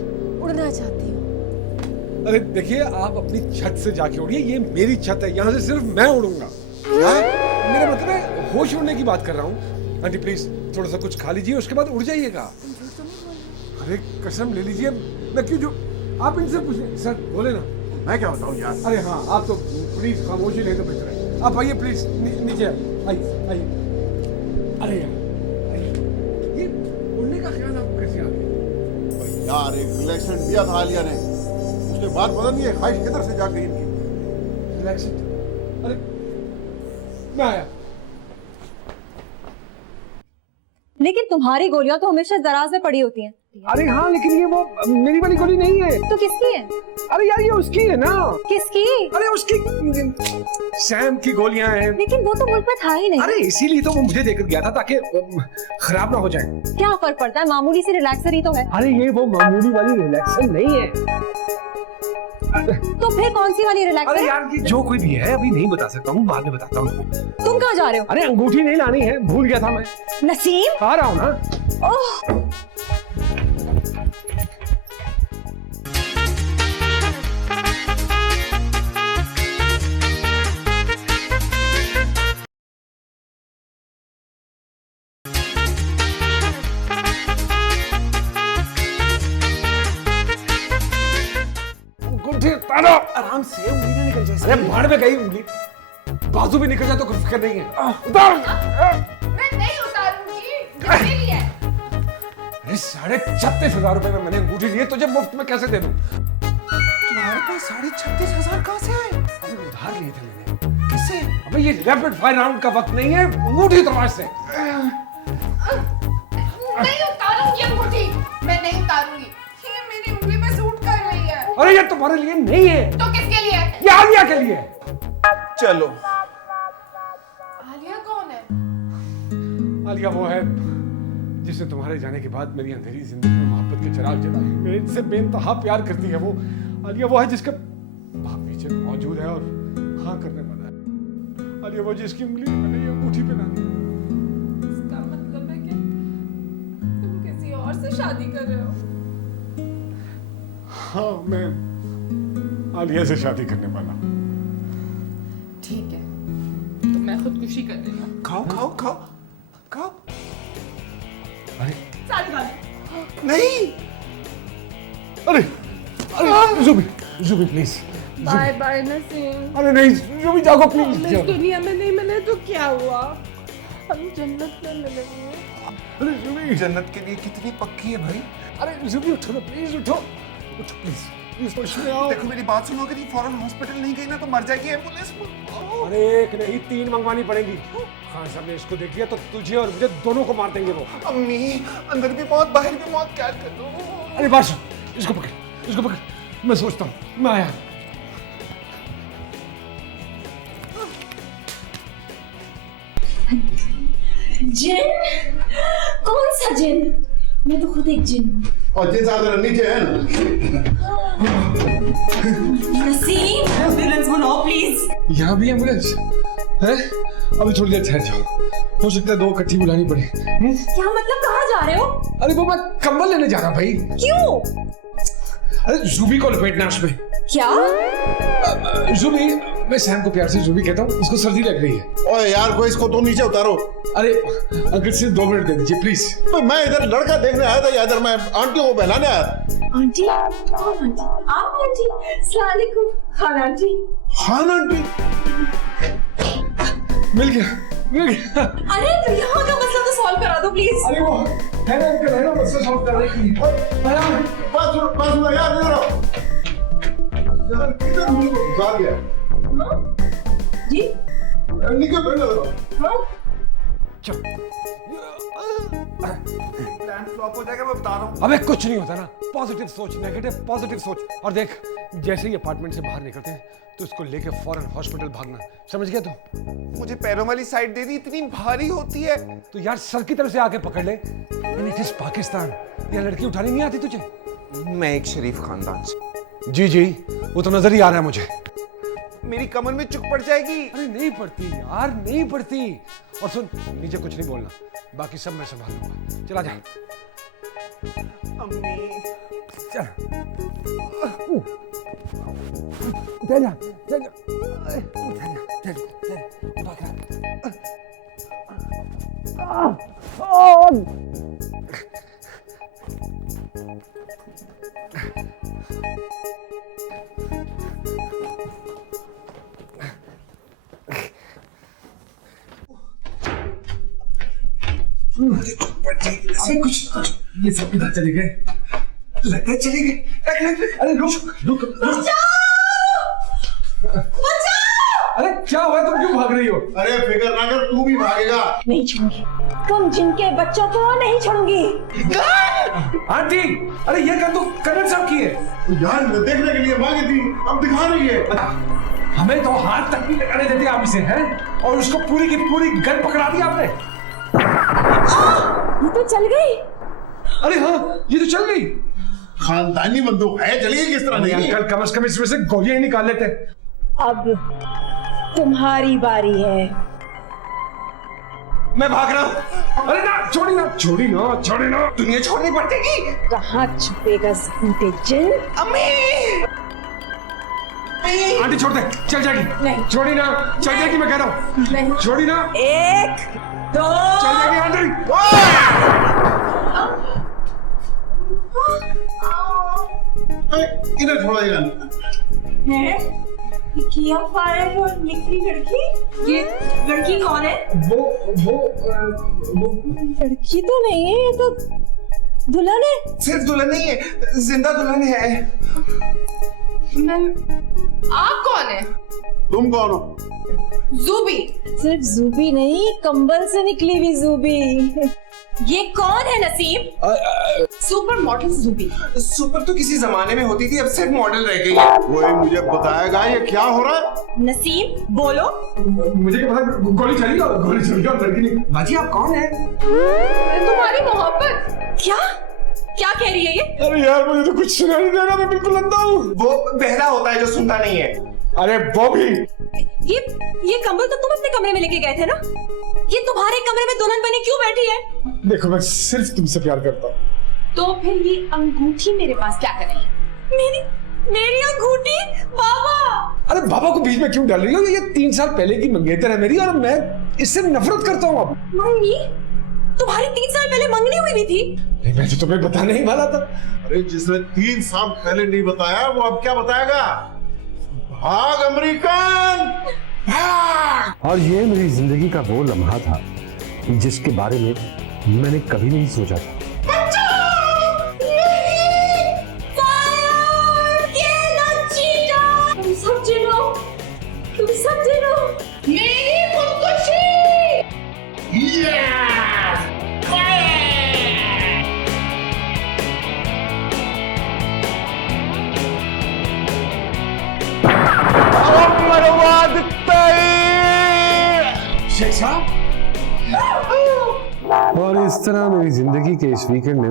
उड़ना चाहती हूँ। अरे देखिए आप अपनी छत से जाके उड़िए, ये मेरी छत है, यहाँ से सिर्फ मैं उड़ूंगा। मेरा मतलब है होश उड़ने की बात कर रहा हूँ। आंटी प्लीज थोड़ा सा कुछ खा लीजिए, उसके बाद उड़ जाइएगा। अरे कसम ले लीजिए, मैं क्यों जो आप इनसे पूछिए। सर बोले ना। मैं क्या बताऊँ यार। अरे हाँ आप तो प्लीज खामोशी ले तो बेहतर है। आप आइए प्लीज, नीचे आइए आइए। अरे यार ये उड़ने का ख्याल आपको कैसे आ गया? यार एक रिलैक्सेंट दिया था आलिया ने, उसके बाद पता नहीं है ख्वाहिश किधर से जाग गई इनकी। रिलैक्सेंट? अरे मैं आया। लेकिन तुम्हारी गोलियां तो हमेशा दराज में पड़ी होती हैं। अरे हाँ लेकिन ये वो मेरी वाली गोली नहीं है। तो किसकी है? अरे यार ये उसकी है ना। किसकी? अरे उसकी, सैम की गोलियां हैं। लेकिन वो तो मुल्क में था ही नहीं। अरे इसीलिए तो वो मुझे देकर गया था ताकि खराब ना हो जाए। क्या फर्क पड़ता है, मामूली सी रिलैक्सर ही तो है। अरे ये वो मामूली वाली रिलैक्सर नहीं है, तो फिर कौन सी वाली रिलैक्स अरे है? यार, ये जो कोई भी है अभी नहीं बता सकता हूँ, बाद में बताता हूँ। तुम कहाँ जा रहे हो? अरे अंगूठी नहीं लानी है, भूल गया था मैं। नसीम, आ रहा हूँ ना। ओह, अंगूठी उतारो। आराम से, उंगली ना निकल जाए। अरे भाड़ में गई उंगली, बाजू भी निकल जाए तो कुछ फिक्र नहीं है। उतार। मैं नहीं उतारूंगी, ये मेरी है। अरे 36,500 रुपए में मैंने अंगूठी ली है, तुझे मुफ्त में कैसे दे दूं? तुम्हारे पास 36,500 कहाँ से आए? अबे उधार लिए थे मैंने। किससे? अबे ये रैपिड फायर राउंड का वक्त नहीं है, अंगूठी उतार से। नहीं उतारूंगी अंगूठी, मैं नहीं उतारूंगी। ये मेरी उंगली में सूट कर रही है। अरे ये तुम्हारे लिए नहीं है, तो किसके लिए है? ये आलिया के लिए। चलो। आलिया कौन है? आलिया वो है जिसने तुम्हारे जाने के बाद मेरी अंधेरी जिंदगी में मोहब्बत के चिराग जलाए। मेरे से बेइंतहा प्यार करती है वो। आलिया वो है जिसका बाप पीछे मौजूद है और हाँ करने वाला है। आलिया वो जिसकी उंगली में मैंने ये अंगूठी पहना दी। इसका मतलब है कि तुम किसी और से शादी कर रहे हो? हाँ, मैं आलिया से शादी करने वाला हूँ। ठीक है, तो मैं खुदकुशी कर रही हूँ। खाओ खाओ खाओ खाओ। अरे सारी बात नहीं। अरे अरे Zubi please. Bye bye Naseem. अरे नहीं जुबी, जागो हम इस प्लीज। दुनिया में नहीं मिले तो क्या हुआ, हम जन्नत में मिलेंगे। अरे जुबी, जन्नत के लिए कितनी पक्की है भाई। अरे जुबी उठो ना प्लीज, उठो उठो प्लीज प्लीज, होश में आओ। देखो मेरी बात सुनो, अगर ये फौरन हॉस्पिटल नहीं गई ना तो मर जाएगी एम्बुलेंस में। अरे एक नहीं 3 मंगवानी पड़ेगी। खान साहब ने इसको देख लिया तो तुझे और मुझे दोनों को मार देंगे वो। अम्मी, अंदर भी मौत बाहर भी मौत, क्या करूं? अरे बादशाह, इसको पकड़, मैं सोचता हूँ, मैं आया। जिन? कौन सा जिन? मैं तो खुद एक जिन हूँ। और जिस आदर नीचे है ना, नसीम, एम्बुलेंस बुलाओ प्लीज। यहाँ भी एम्बुलेंस है? अभी थोड़ी देर ठहर जाओ, हो सकता है 2 इकट्ठी बुलानी पड़े। क्या मतलब, कहाँ जा रहे हो? अरे वो मैं कंबल लेने जा रहा भाई। क्यों? अरे जुबी को लपेटना उसमें। क्या? जुबी, मैं सैम को प्यार से जुबी कहता हूँ, उसको सर्दी लग रही है। ओए यार, को इसको तो नीचे उतारो। अरे अगर सिर्फ 2 मिनट दे दीजिए प्लीज। तो मैं इधर लड़का देखने आया था या इधर मैं आंटियों को बहलाने आया? आंटी? कौन आंटी? आप आंटी? अस्सलाम वालेकुम। खान आंटी। खान आंटी? मिल गया। अरे तो यहाँ का मसला तो सॉल्व करा दो प्लीज। अरे वो है ना मसला सॉल्व करने के लिए। बस सुनो यार, इधर आओ। यार किधर मुझे घुसा गया? जी? निकल बैठो। हाँ? प्लान फ्लॉप हो जाएगा, मैं बता रहा हूँ। अबे कुछ नहीं होता ना, पॉजिटिव सोच, नेगेटिव पॉजिटिव सोच। और देख, जैसे ही अपार्टमेंट से बाहर निकलते हैं तो इसको लेके फौरन हॉस्पिटल भागना, समझ गया तू? मुझे पैरों वाली साइड दे दी, इतनी भारी होती है। तो यार सर की तरफ से आके पकड़ ले। इट इज पाकिस्तान, यहाँ लड़की उठानी नहीं आती तुझे? मैं एक शरीफ खानदान से। जी वो तो नजर ही आ रहा है मुझे। मेरी कमर में चुक पड़ जाएगी। अरे नहीं पड़ती यार, नहीं पड़ती। और सुन, नीचे कुछ नहीं बोलना, बाकी सब मैं संभाल लूंगा। चला जा। अम्मी, चल चल जा, चल अरे कुछ ये सब किधर चले गए? लगता है चले गए। अरे रुक। अरे क्या हुआ, तुम क्यों भाग रही हो? अरे फिक्र ना कर, तू भी भागेगा। नहीं छोड़ूंगी तुम जिनके बच्चों को नहीं छोड़ूंगी। आंटी, अरे ये कर तो करण साहब की है यार, देखने के लिए मांगी थी, अब दिखा रही है। हमें तो हाथ तक नहीं लगाने देते आप इसे, हैं? और उसको पूरी की पूरी गन पकड़ा दी आपने। ये तो चल गई। अरे हाँ, ये तो चल गई। खानदानी बंदूक है, चलेगी किस तरह नहीं? अंकल कम से कम इसमें से गोलियां ही निकाल लेते। अब तुम्हारी बारी है। मैं भाग रहा हूँ। अरे ना, छोड़ी ना, छोड़ी ना, छोड़ी ना। दुनिया छोड़नी पड़ेगी। कहाँ छुपेगा झूठे जिन? अम्मी, आंटी छोड़ दे, चल जाएगी। नहीं। छोड़ी ना, चल जाएगी, मैं कह रहा हूँ। नहीं। छोड़ी ना, 1 2 चल जाएगी आंटी। इधर छोड़ा ये है? ये किया फायर और निकली लड़की। ये लड़की कौन है? वो लड़की तो नहीं है, ये तो दुल्हन है। सिर्फ दुल्हन नहीं है, जिंदा दुल्हन है। आप कौन है? तुम कौन हो? जूबी। सिर्फ जूबी नहीं, कंबल से निकली हुई जूबी। ये कौन है नसीम? Super model जूबी। सुपर तो किसी जमाने में होती थी, अब सिर्फ मॉडल रह गई है। कोई मुझे बताएगा ये क्या हो रहा है? नसीम बोलो। मुझे क्या पता, गोली चली और लड़की नहीं। बाजी आप कौन है? तुम्हारी मोहब्बत। क्या कह रही है ये? अरे यार मुझे तो कुछ सुनाई नहीं दे रहा, मैं बिल्कुल अंधा हूँ। वो बहरा होता है जो सुनता नहीं है। अरे वो भी। ये कंबल तो तुम अपने कमरे में लेके गए थे ना? ये तुम्हारे कमरे में दुल्हन बनी क्यों बैठी है? देखो मैं सिर्फ तुमसे प्यार करता हूँ। तो फिर ये अंगूठी मेरे पास क्या कर रही है? मेरी अंगूठी? बाबा! अरे बाबा को बीच में क्यों डाल रही हो? ये 3 साल पहले की मंगेतर है मेरी, और मैं इससे नफरत करता हूँ अब। मम्मी, तुम्हारी 3 साल पहले मंगनी हुई भी थी। नहीं, मैं तो तुम्हें बताने ही वाला था। अरे जिसने 3 साल पहले नहीं बताया वो अब क्या बताएगा? भाग अमेरिकन, भाग! और ये मेरी जिंदगी का वो लम्हा था जिसके बारे में मैंने कभी नहीं सोचा था। तुम सब जिनो। मेरी खुदकुशी। शेख साहब। और इस तरह मेरी जिंदगी के इस वीकेंड में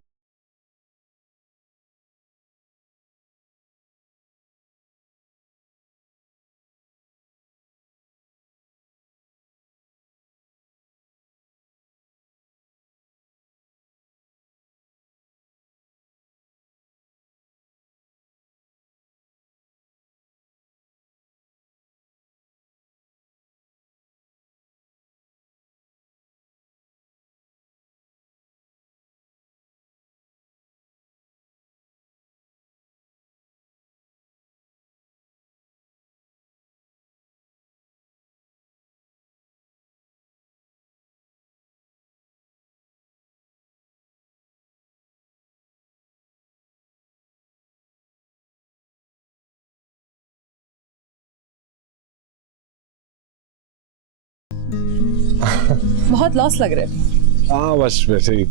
बहुत लॉस लग रहे थे। हाँ बस वैसे ही।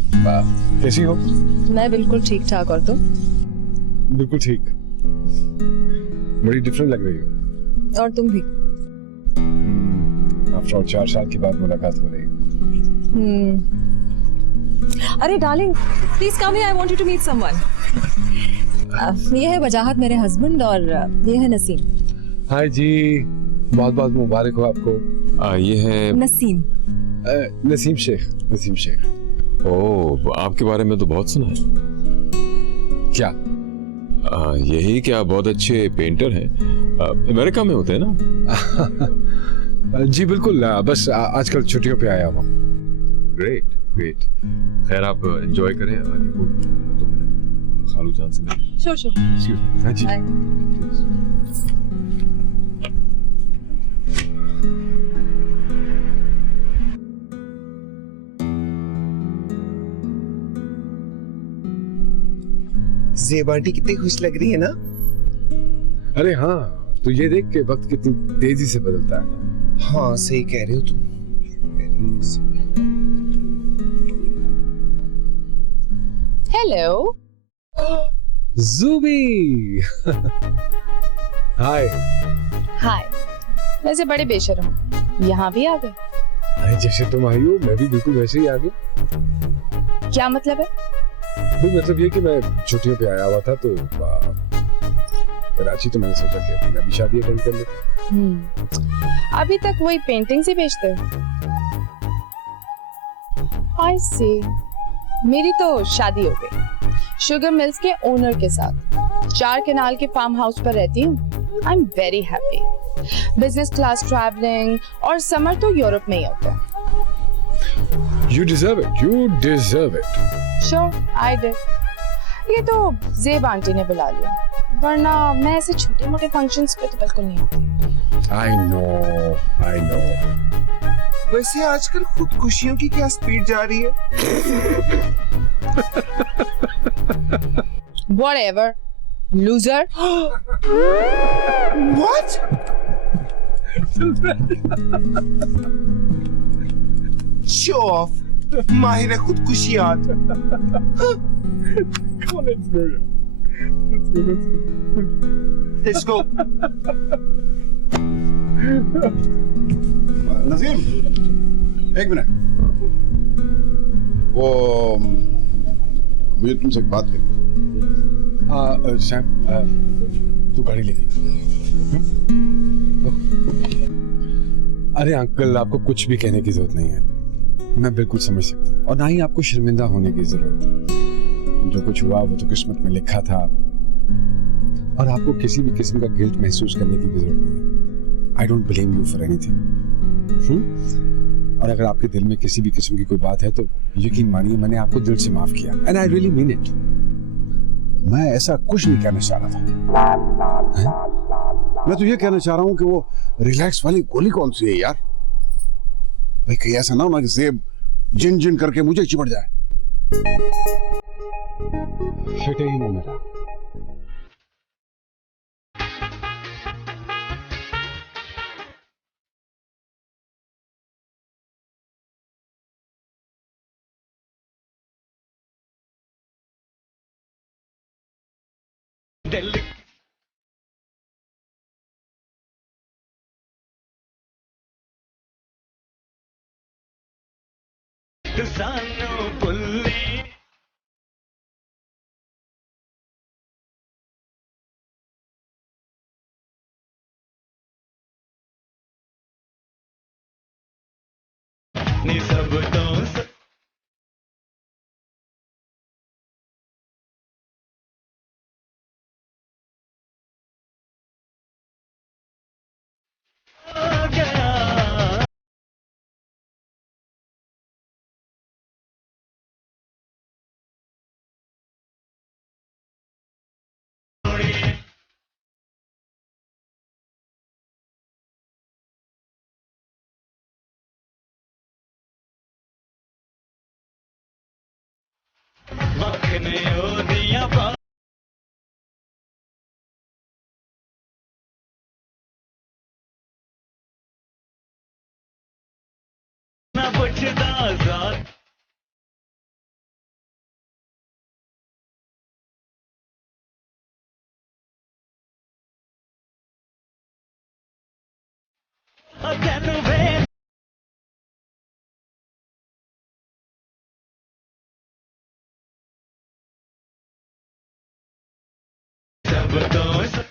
कैसी हो? मैं बिल्कुल ठीक ठाक, और तुम? बिल्कुल ठीक। बड़ी डिफरेंट लग रही हो। और तुम भी। आफ्टर 4 साल के बाद मुलाकात हो रही है। अरे darling, please come here, I want you to meet someone. ये है वजाहत, मेरे हस्बैंड, और ये है नसीम। हाय जी, बहुत बहुत मुबारक हो आपको। ये है नसीम। नसीम शेख। नसीम शेख। ओह, आपके बारे में तो बहुत सुना है। क्या? यही कि आप बहुत अच्छे पेंटर हैं। अमेरिका में होते हैं ना? जी बिल्कुल, बस आजकल छुट्टियों पे आया हूँ। Great great. खैर आप एंजॉय करें। तो मैंने खालू जान से मिले। श्योर। हाँ जी। ज़ेब आंटी कितनी खुश लग रही है ना? अरे हाँ, तो ये देख के वक्त कितनी तेजी से बदलता है। हाँ सही कह रहे हो तुम। हेलो ज़ूबी। हाय। हाय। वैसे बड़े बेशर्म, यहाँ भी आ गए। अरे जैसे तुम आई हो मैं भी बिल्कुल वैसे ही आ गया। क्या मतलब है? भी मतलब ये कि मैं छुट्टियों पे आया हुआ था तो कराची, तो मैंने सोचा कि मैं भी शादी अटेंड कर लेता। अभी तक वही पेंटिंग्स ही बेचते हो? आई सी। मेरी तो शादी हो गई, शुगर मिल्स के ओनर के साथ 4 कनाल के फार्म हाउस पर रहती हूँ। I am very happy. Business class travelling और समर तो यूरोप में ही होता है। You deserve it. You deserve it. Sure, I did. ये तो ज़ेब आंटी ने बुला लिया, वरना मैं ऐसे छोटे मोटे फंक्शंस पे तो बिल्कुल नहीं होती। I know. वैसे आजकल खुदकुशियों की क्या स्पीड जा रही है? Whatever, loser. What? Show off. माहिर खुदकुशियात। Come on, let's go. Let's go. Naseem, एक मिनट। वो मुझे तुमसे एक बात करनी। सैम, तू गाड़ी लेके। अरे अंकल, आपको कुछ भी कहने की जरूरत नहीं है, मैं बिल्कुल समझ सकता हूँ, और ना ही आपको शर्मिंदा होने की जरूरत है। जो कुछ हुआ वो तो किस्मत में लिखा था, और आपको किसी भी किस्म का गिल्ट महसूस करने की भी जरूरत नहीं है। I don't blame you for anything. और अगर आपके दिल में किसी भी किस्म की कोई बात है तो यकीन मानिए मैंने आपको दिल से माफ किया, and I really mean it. मैं ऐसा कुछ नहीं कहना चाह रहा था। मैं तो ये कहना चाह रहा हूँ कि वो रिलैक्स वाली गोली कौन सी है यार? भाई कहीं ऐसा ना हो ना कि ज़ेब जिन जिन करके मुझे चिपट जाए। फिटे ही मुंह मेरा। सब दोस्त